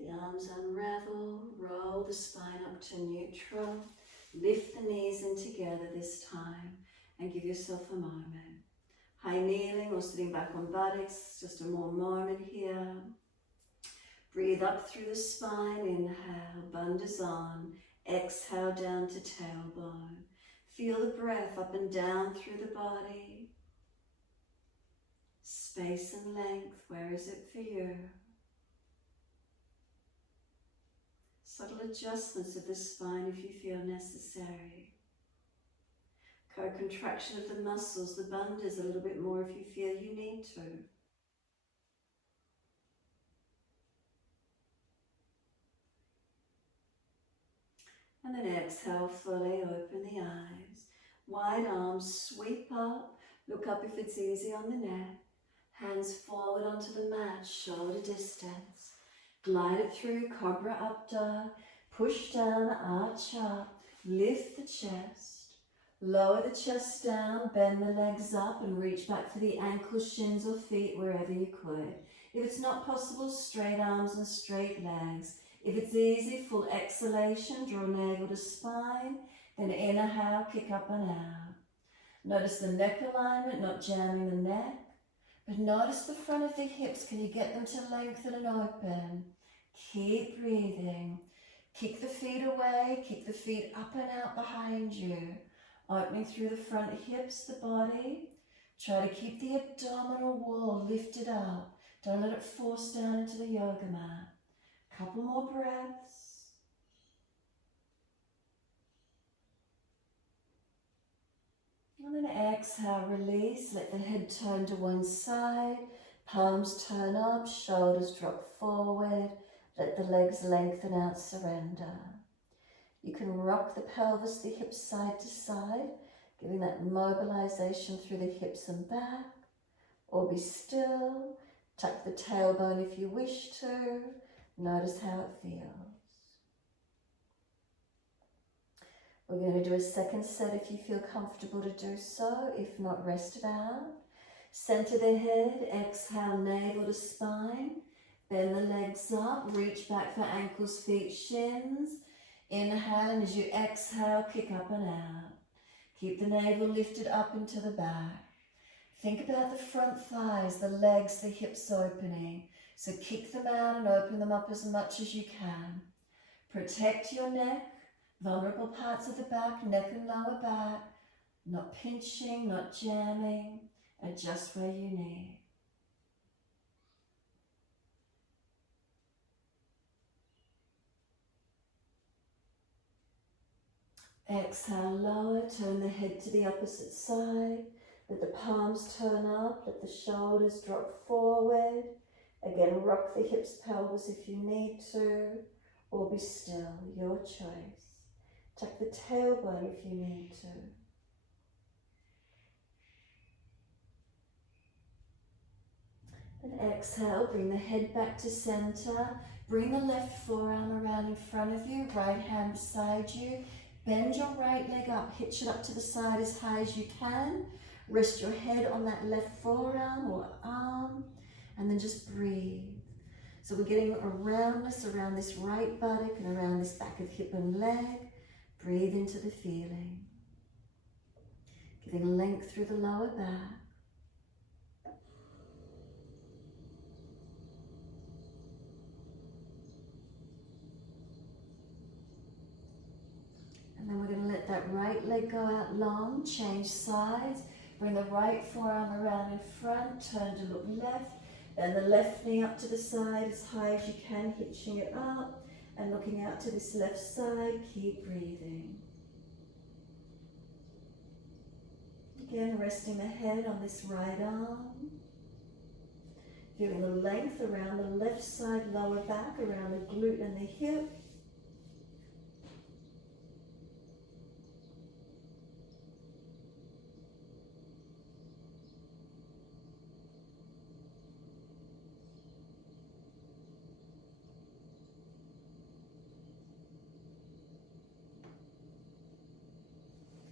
The arms unravel, roll the spine up to neutral. Lift the knees in together this time and give yourself a moment. High kneeling or sitting back on buttocks, just a more moment here. Breathe up through the spine, inhale, bandhasana. Exhale down to tailbone. Feel the breath up and down through the body. Space and length, where is it for you? Subtle adjustments of the spine if you feel necessary. Co-contraction of the muscles, the bandhas a little bit more if you feel you need to. And then exhale, fully open the eyes. Wide arms, sweep up. Look up if it's easy on the neck. Hands forward onto the mat, shoulder distance. Glide it through, Cobra Up Dog. Push down, arch up. Lift the chest. Lower the chest down, bend the legs up and reach back for the ankles, shins or feet, wherever you could. If it's not possible, straight arms and straight legs. If it's easy, full exhalation, draw navel to spine, then inhale, kick up and out. Notice the neck alignment, not jamming the neck, but notice the front of the hips. Can you get them to lengthen and open? Keep breathing. Kick the feet away, kick the feet up and out behind you. Opening through the front hips, the body. Try to keep the abdominal wall lifted up. Don't let it force down into the yoga mat. Couple more breaths. And then exhale, release. Let the head turn to one side. Palms turn up, shoulders drop forward. Let the legs lengthen out, surrender. You can rock the pelvis, the hips side to side, giving that mobilization through the hips and back. Or be still. Tuck the tailbone if you wish to. Notice how it feels. We're going to do a second set if you feel comfortable to do so. If not, rest it out. Center the head, exhale, navel to spine. Bend the legs up, reach back for ankles, feet, shins. Inhale, and as you exhale, kick up and out. Keep the navel lifted up into the back. Think about the front thighs, the legs, the hips opening. So kick them out and open them up as much as you can. Protect your neck, vulnerable parts of the back, neck and lower back. Not pinching, not jamming. Adjust where you need. Exhale, lower, turn the head to the opposite side. Let the palms turn up, let the shoulders drop forward. Again, rock the hips, pelvis if you need to, or be still, your choice. Tuck the tailbone if you need to. And exhale, bring the head back to center. Bring the left forearm around in front of you, right hand beside you. Bend your right leg up, hitch it up to the side as high as you can. Rest your head on that left forearm or arm, and then just breathe. So we're getting a roundness around this right buttock and around this back of hip and leg. Breathe into the feeling. Giving length through the lower back. And then we're going to let that right leg go out long, change sides, bring the right forearm around in front, turn to look left, then the left knee up to the side as high as you can, hitching it up, and looking out to this left side, keep breathing. Again, resting the head on this right arm. Feeling the length around the left side lower back, around the glute and the hip.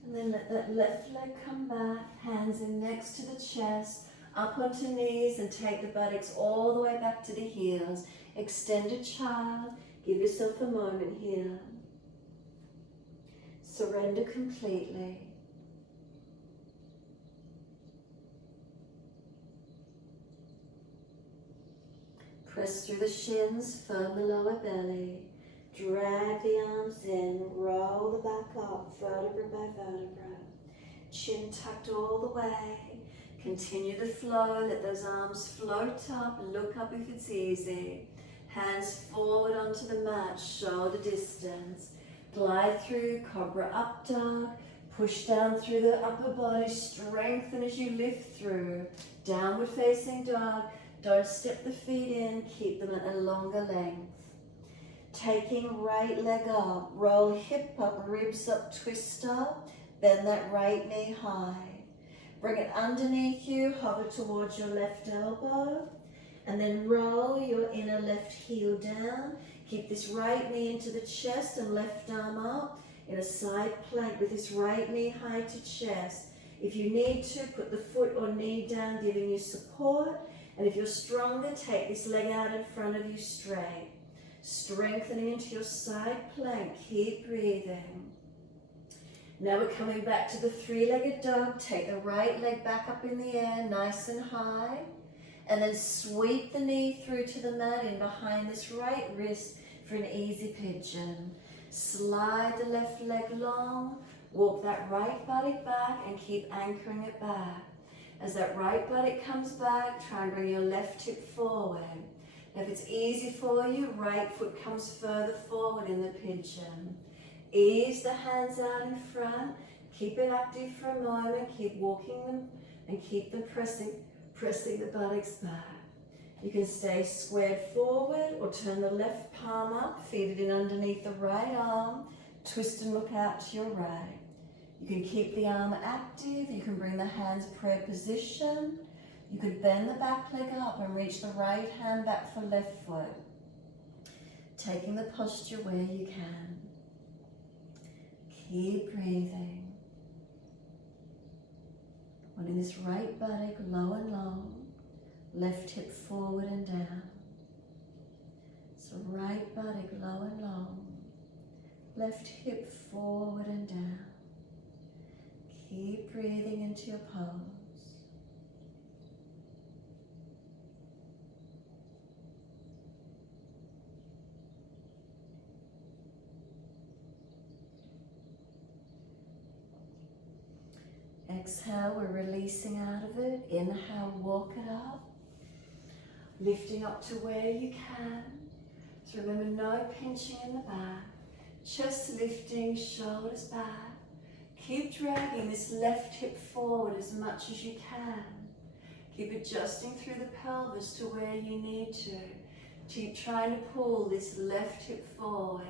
And then let that left leg come back, hands in next to the chest, up onto knees, and take the buttocks all the way back to the heels. Extended child, give yourself a moment here. Surrender completely. Press through the shins, firm the lower belly. Drag the arms in, roll the back up, vertebra by vertebra. Chin tucked all the way. Continue the flow, let those arms float up, look up if it's easy. Hands forward onto the mat, shoulder distance. Glide through, cobra up dog. Push down through the upper body, strengthen as you lift through. Downward facing dog. Don't step the feet in, keep them at a longer length. Taking right leg up, roll hip up, ribs up, twist up, bend that right knee high. Bring it underneath you, hover towards your left elbow, and then roll your inner left heel down. Keep this right knee into the chest and left arm up in a side plank with this right knee high to chest. If you need to, put the foot or knee down, giving you support. And if you're stronger, take this leg out in front of you straight. Strengthening into your side plank, keep breathing. Now we're coming back to the three-legged dog. Take the right leg back up in the air, nice and high. And then sweep the knee through to the mat in behind this right wrist for an easy pigeon. Slide the left leg long, walk that right buttock back and keep anchoring it back. As that right buttock comes back, try and bring your left hip forward. If it's easy for you, right foot comes further forward in the pigeon. Ease the hands out in front. Keep it active for a moment. Keep walking them and keep them pressing the buttocks back. You can stay squared forward or turn the left palm up, feed it in underneath the right arm. Twist and look out to your right. You can keep the arm active. You can bring the hands prayer position. You could bend the back leg up and reach the right hand back for left foot. Taking the posture where you can. Keep breathing. Wanting this right buttock low and long. Left hip forward and down. So right buttock low and long. Left hip forward and down. Keep breathing into your pose. Exhale, we're releasing out of it. Inhale, walk it up. Lifting up to where you can. So remember, no pinching in the back. Chest lifting, shoulders back. Keep dragging this left hip forward as much as you can. Keep adjusting through the pelvis to where you need to. Keep trying to pull this left hip forward.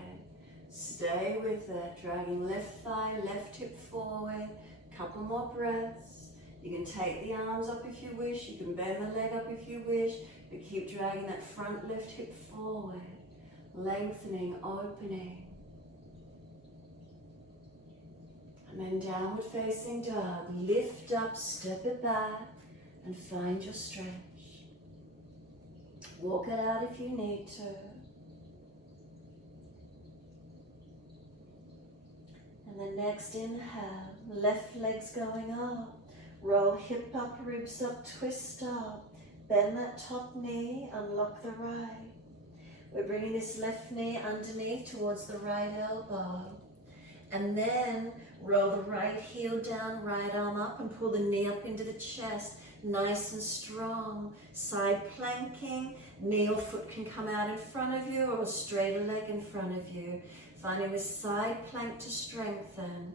Stay with it, dragging left thigh, left hip forward. Couple more breaths. You can take the arms up if you wish. You can bend the leg up if you wish. But keep dragging that front left hip forward. Lengthening, opening. And then downward facing dog. Lift up, step it back, and find your stretch. Walk it out if you need to. And the next inhale, left leg's going up. Roll hip up, ribs up, twist up. Bend that top knee, unlock the right. We're bringing this left knee underneath towards the right elbow. And then roll the right heel down, right arm up, and pull the knee up into the chest. Nice and strong. Side planking. Knee or foot can come out in front of you, or a straighter leg in front of you. Finding the side plank to strengthen.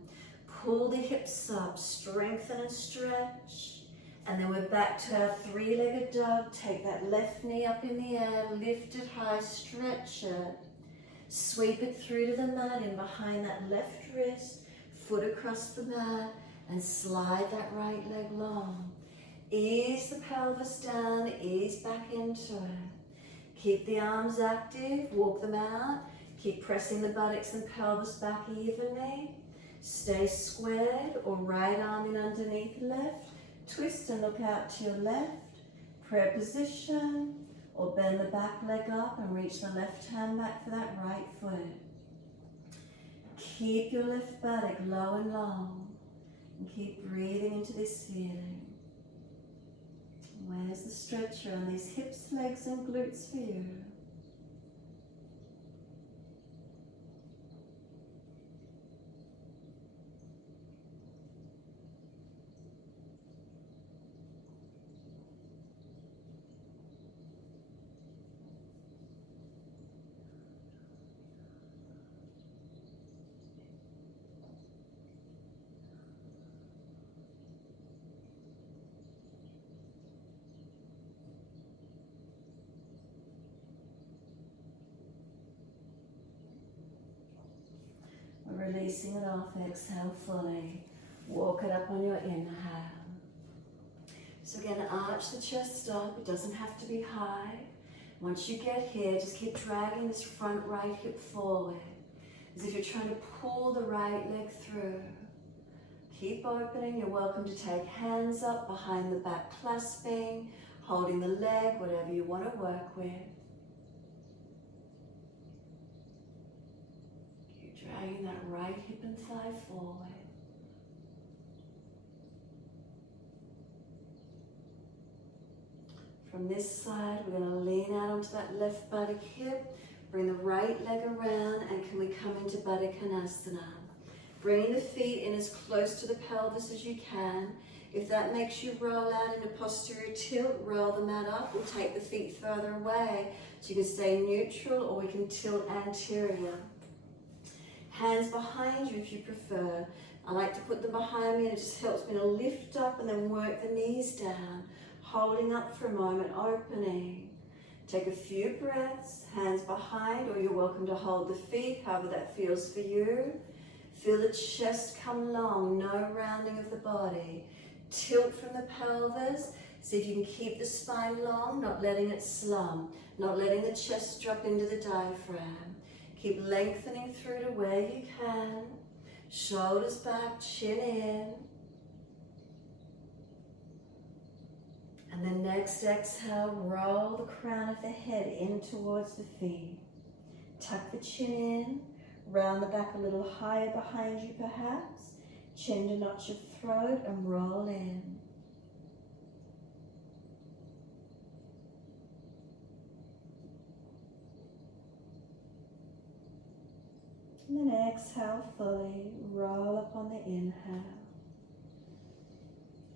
Pull the hips up, strengthen and stretch. And then we're back to our three-legged dog. Take that left knee up in the air, lift it high, stretch it. Sweep it through to the mat in behind that left wrist, foot across the mat, and slide that right leg long. Ease the pelvis down, ease back into it. Keep the arms active, walk them out. Keep pressing the buttocks and pelvis back evenly. Stay squared or right arm in underneath left. Twist and look out to your left. Prayer position, or bend the back leg up and reach the left hand back for that right foot. Keep your left buttock low and long, and keep breathing into this feeling. Where's the stretcher on these hips, legs and glutes for you? Releasing it off, exhale fully. Walk it up on your inhale. So again, arch the chest up. It doesn't have to be high. Once you get here, just keep dragging this front right hip forward, as if you're trying to pull the right leg through. Keep opening. You're welcome to take hands up behind the back, clasping, holding the leg, whatever you want to work with. Dragging that right hip and thigh forward. From this side, we're going to lean out onto that left buttock hip, bring the right leg around, and can we come into Kanasana? Bringing the feet in as close to the pelvis as you can. If that makes you roll out into posterior tilt, roll the mat up. We'll take the feet further away so you can stay neutral, or we can tilt anterior. Hands behind you if you prefer. I like to put them behind me, and it just helps me to lift up and then work the knees down. Holding up for a moment, opening. Take a few breaths, hands behind, or you're welcome to hold the feet, however that feels for you. Feel the chest come long, no rounding of the body. Tilt from the pelvis. See if you can keep the spine long, not letting it slump, not letting the chest drop into the diaphragm. Keep lengthening through to where you can. Shoulders back, chin in. And then next exhale, roll the crown of the head in towards the feet. Tuck the chin in, round the back a little higher behind you perhaps. Chin to notch your throat and roll in. And then exhale fully, roll up on the inhale.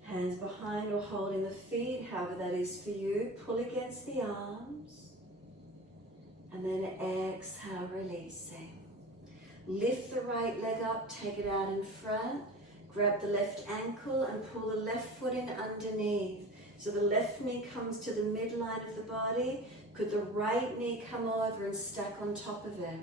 Hands behind or holding the feet, however that is for you. Pull against the arms. And then exhale, releasing. Lift the right leg up, take it out in front. Grab the left ankle and pull the left foot in underneath. So the left knee comes to the midline of the body. Could the right knee come over and stack on top of it?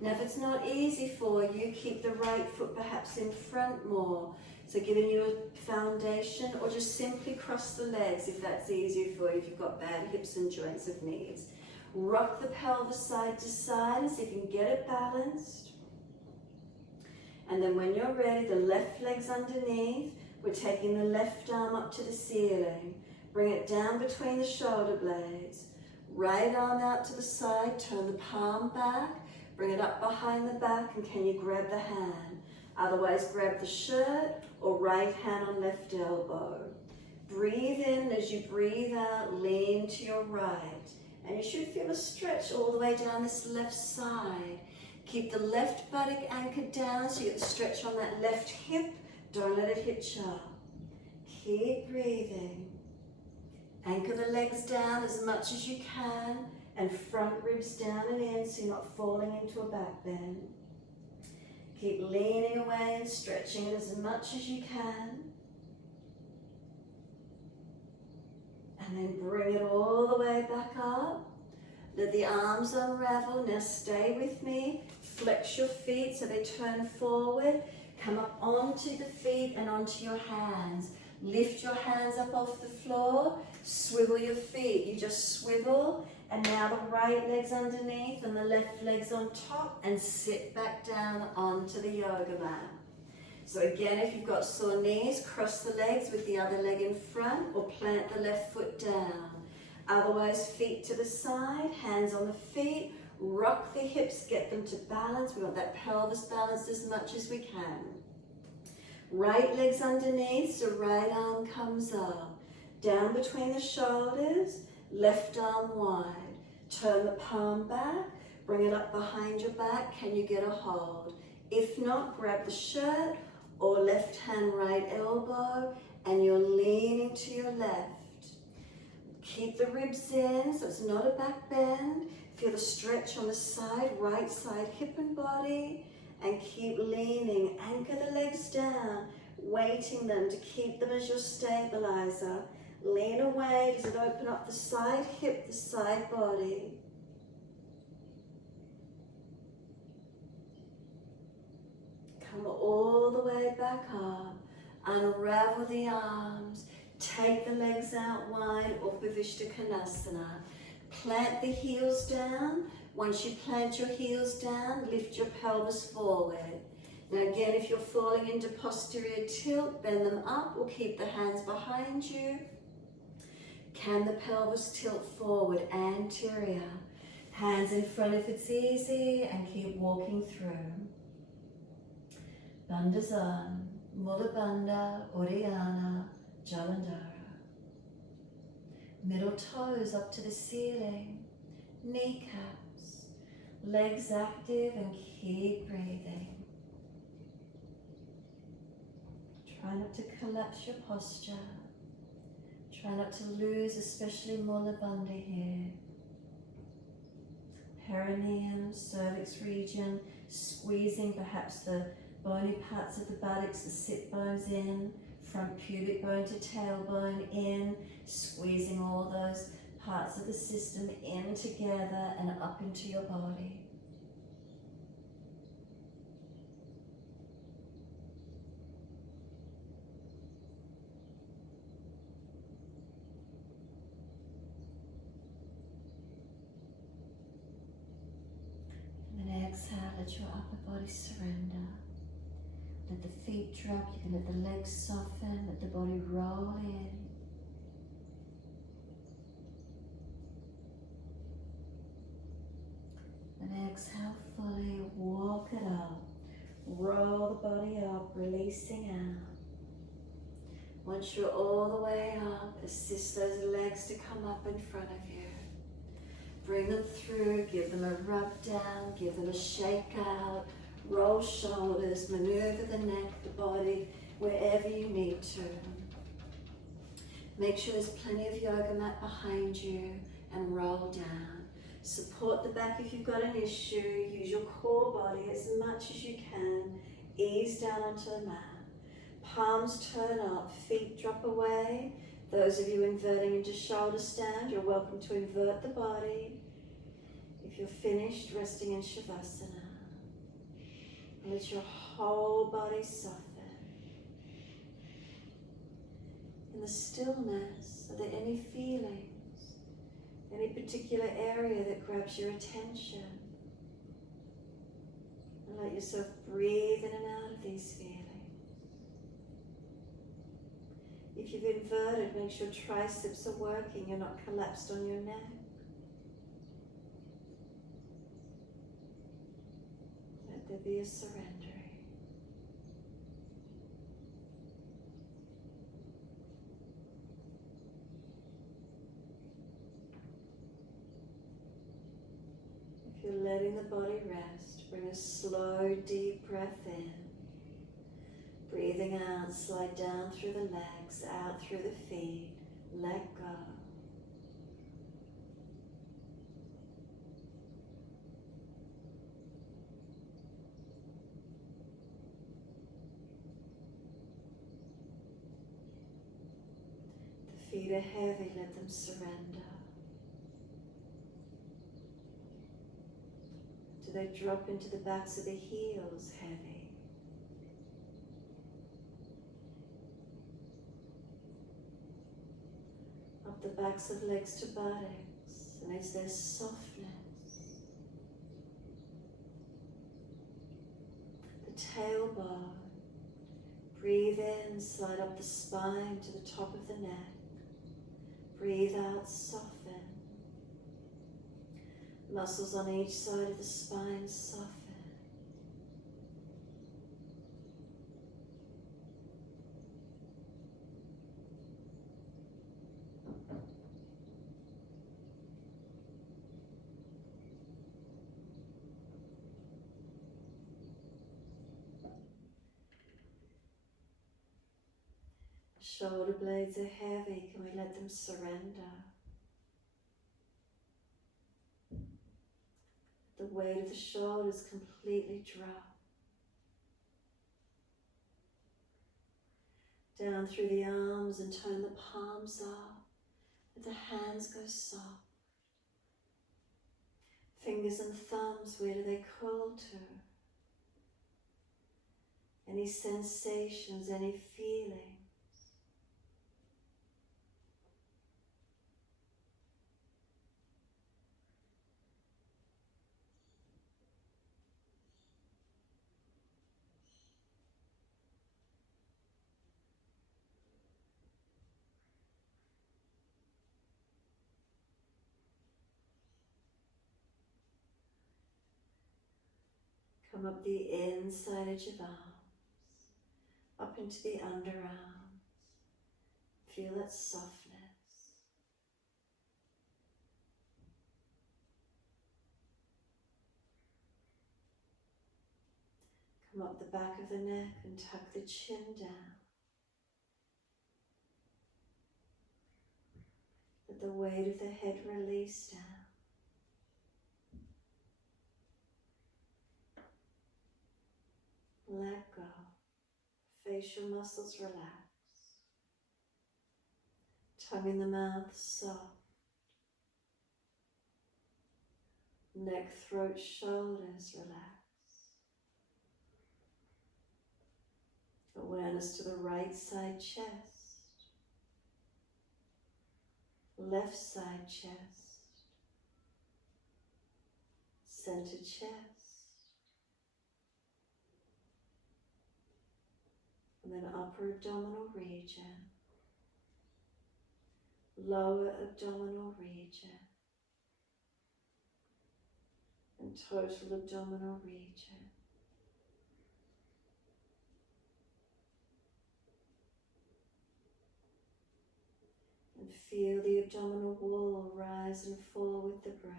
Now if it's not easy for you, keep the right foot perhaps in front more. So giving you a foundation, or just simply cross the legs if that's easier for you, if you've got bad hips and joints of knees. Rock the pelvis side to side, see if you can get it balanced. And then when you're ready, the left leg's underneath. We're taking the left arm up to the ceiling. Bring it down between the shoulder blades. Right arm out to the side, turn the palm back. Bring it up behind the back, and can you grab the hand? Otherwise, grab the shirt or right hand on left elbow. Breathe in. As you breathe out, lean to your right. And you should feel a stretch all the way down this left side. Keep the left buttock anchored down so you get the stretch on that left hip. Don't let it hitch up. Keep breathing. Anchor the legs down as much as you can and front ribs down and in so you're not falling into a back bend. Keep leaning away and stretching it as much as you can. And then bring it all the way back up. Let the arms unravel. Now stay with me. Flex your feet so they turn forward. Come up onto the feet and onto your hands. Lift your hands up off the floor. Swivel your feet. You just swivel. And now the right leg's underneath and the left leg's on top. And sit back down onto the yoga mat. So again, if you've got sore knees, cross the legs with the other leg in front or plant the left foot down. Otherwise, feet to the side, hands on the feet, rock the hips, get them to balance. We want that pelvis balanced as much as we can. Right leg's underneath, so right arm comes up. Down between the shoulders, left arm wide. Turn the palm back, bring it up behind your back. Can you get a hold? If not, grab the shirt or left hand, right elbow, and you're leaning to your left. Keep the ribs in, so it's not a back bend. Feel the stretch on the side, right side, hip and body, and keep leaning. Anchor the legs down, weighting them to keep them as your stabilizer. Lean away. Does it open up the side hip, the side body? Come all the way back up. Unravel the arms. Take the legs out wide, Upavishta Kanasana. Plant the heels down. Once you plant your heels down, lift your pelvis forward. Now again, if you're falling into posterior tilt, bend them up or keep the hands behind you. Can the pelvis tilt forward, anterior? Hands in front if it's easy, and keep walking through. Bandhasana, Mula Bandha, Uddiyana, Jalandhara. Middle toes up to the ceiling, kneecaps, legs active, and keep breathing. Try not to collapse your posture. Try not to lose, especially Mula Bandha here. Perineum, cervix region, squeezing perhaps the bony parts of the buttocks, the sit bones in, front pubic bone to tailbone in, squeezing all those parts of the system in together and up into your body. And then exhale, let your upper body surrender. Let the feet drop, you can let the legs soften, let the body roll in. And exhale fully, walk it up. Roll the body up, releasing out. Once you're all the way up, assist those legs to come up in front of you. Bring them through, give them a rub down, give them a shake out. Roll shoulders, maneuver the neck, the body, wherever you need to. Make sure there's plenty of yoga mat behind you and roll down. Support the back if you've got an issue. Use your core body as much as you can. Ease down onto the mat. Palms turn up, feet drop away. Those of you inverting into shoulder stand, you're welcome to invert the body. If you're finished, resting in Shavasana. Let your whole body soften. In the stillness, are there any feelings? Any particular area that grabs your attention? And let yourself breathe in and out of these feelings. If you've inverted, make sure triceps are working, you're not collapsed on your neck. Let there be a surrendering. If your letting the body rest, bring a slow, deep breath in. Breathing out, slide down through the legs, out through the feet, let go. The feet are heavy, let them surrender. Do they drop into the backs of the heels, heavy? Up the backs of legs to buttocks, and is there softness? The tailbone, breathe in, slide up the spine to the top of the neck. Breathe out, soften. Muscles on each side of the spine soften. Shoulder blades are heavy, can we let them surrender? The weight of the shoulders completely drop. Down through the arms and turn the palms up. Let the hands go soft. Fingers and thumbs, where do they curl to? Any sensations, any feelings? Come up the inside edge of arms, up into the underarms. Feel that softness. Come up the back of the neck and tuck the chin down. Let the weight of the head release down. Let go. Facial muscles relax. Tongue in the mouth soft. Neck, throat, shoulders relax. Awareness to the right side chest. Left side chest. Center chest. And then upper abdominal region. Lower abdominal region. And total abdominal region. And feel the abdominal wall rise and fall with the breath.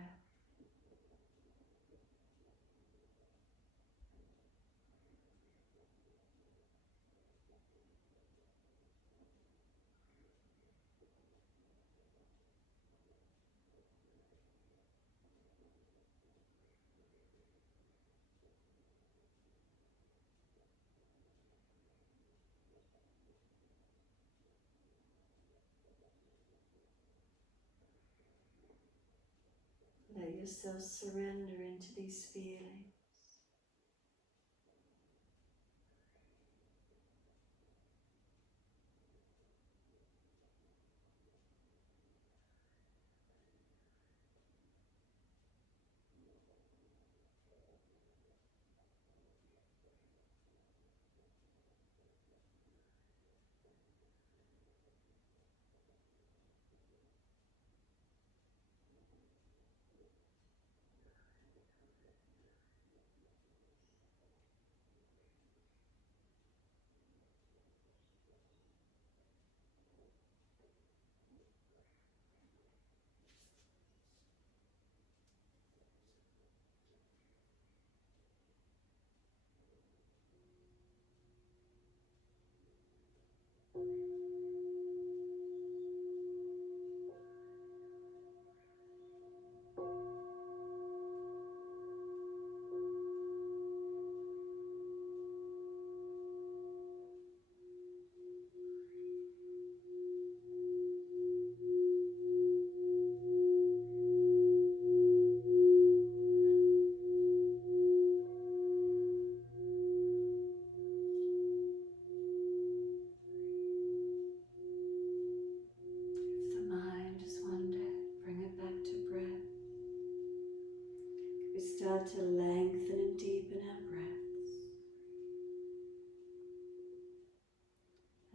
Let yourself surrender into these feelings.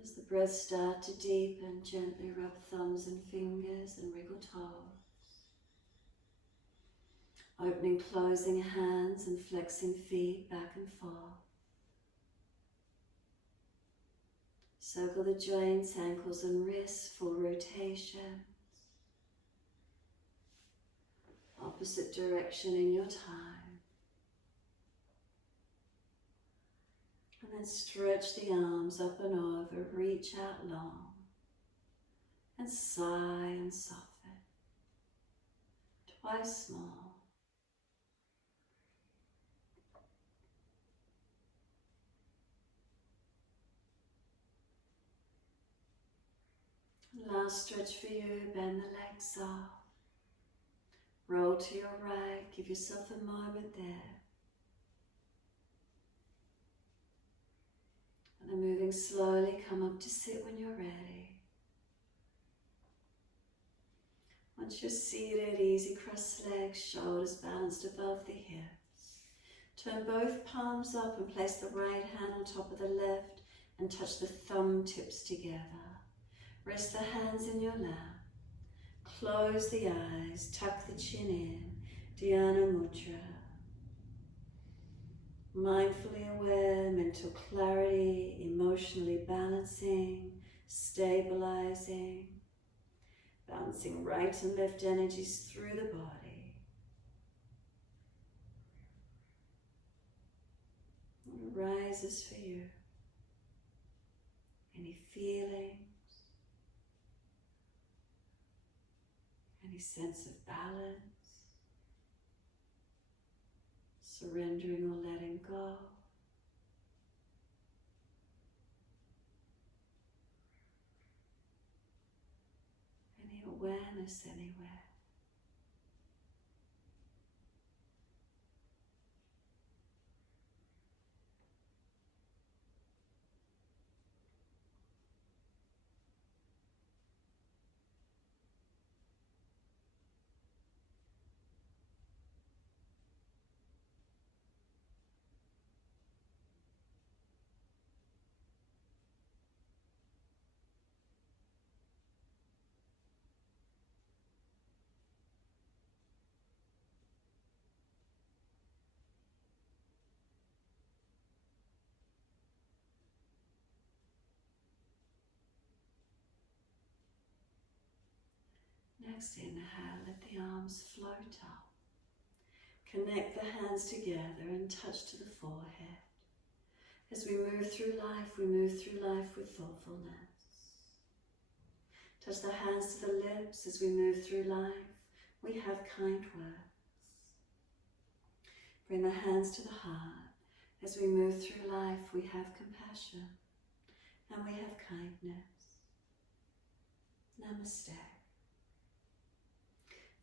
As the breath starts to deepen, gently rub thumbs and fingers and wriggle toes. Opening, closing hands and flexing feet back and forth. Circle the joints, ankles and wrists, full rotation. Opposite direction in your time. And then stretch the arms up and over, reach out long. And sigh and soften. Twice more. Last stretch for you, bend the legs off. Roll to your right, give yourself a moment there. And then moving slowly, come up to sit when you're ready. Once you're seated, easy cross legs, shoulders balanced above the hips. Turn both palms up and place the right hand on top of the left and touch the thumb tips together. Rest the hands in your lap. Close the eyes, tuck the chin in, Dhyana Mudra. Mindfully aware, mental clarity, emotionally balancing, stabilizing, bouncing right and left energies through the body. What arises for you? Any feelings? Any sense of balance? Surrendering or letting go? Any awareness anywhere? Next inhale, let the arms float up. Connect the hands together and touch to the forehead. As we move through life with thoughtfulness. Touch the hands to the lips as we move through life. We have kind words. Bring the hands to the heart. As we move through life, we have compassion and we have kindness. Namaste.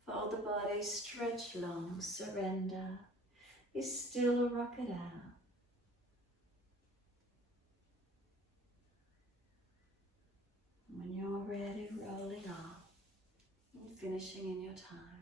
Fold the body, stretch long, surrender. Be still or rock it out. When you're ready, roll it off and finishing in your time.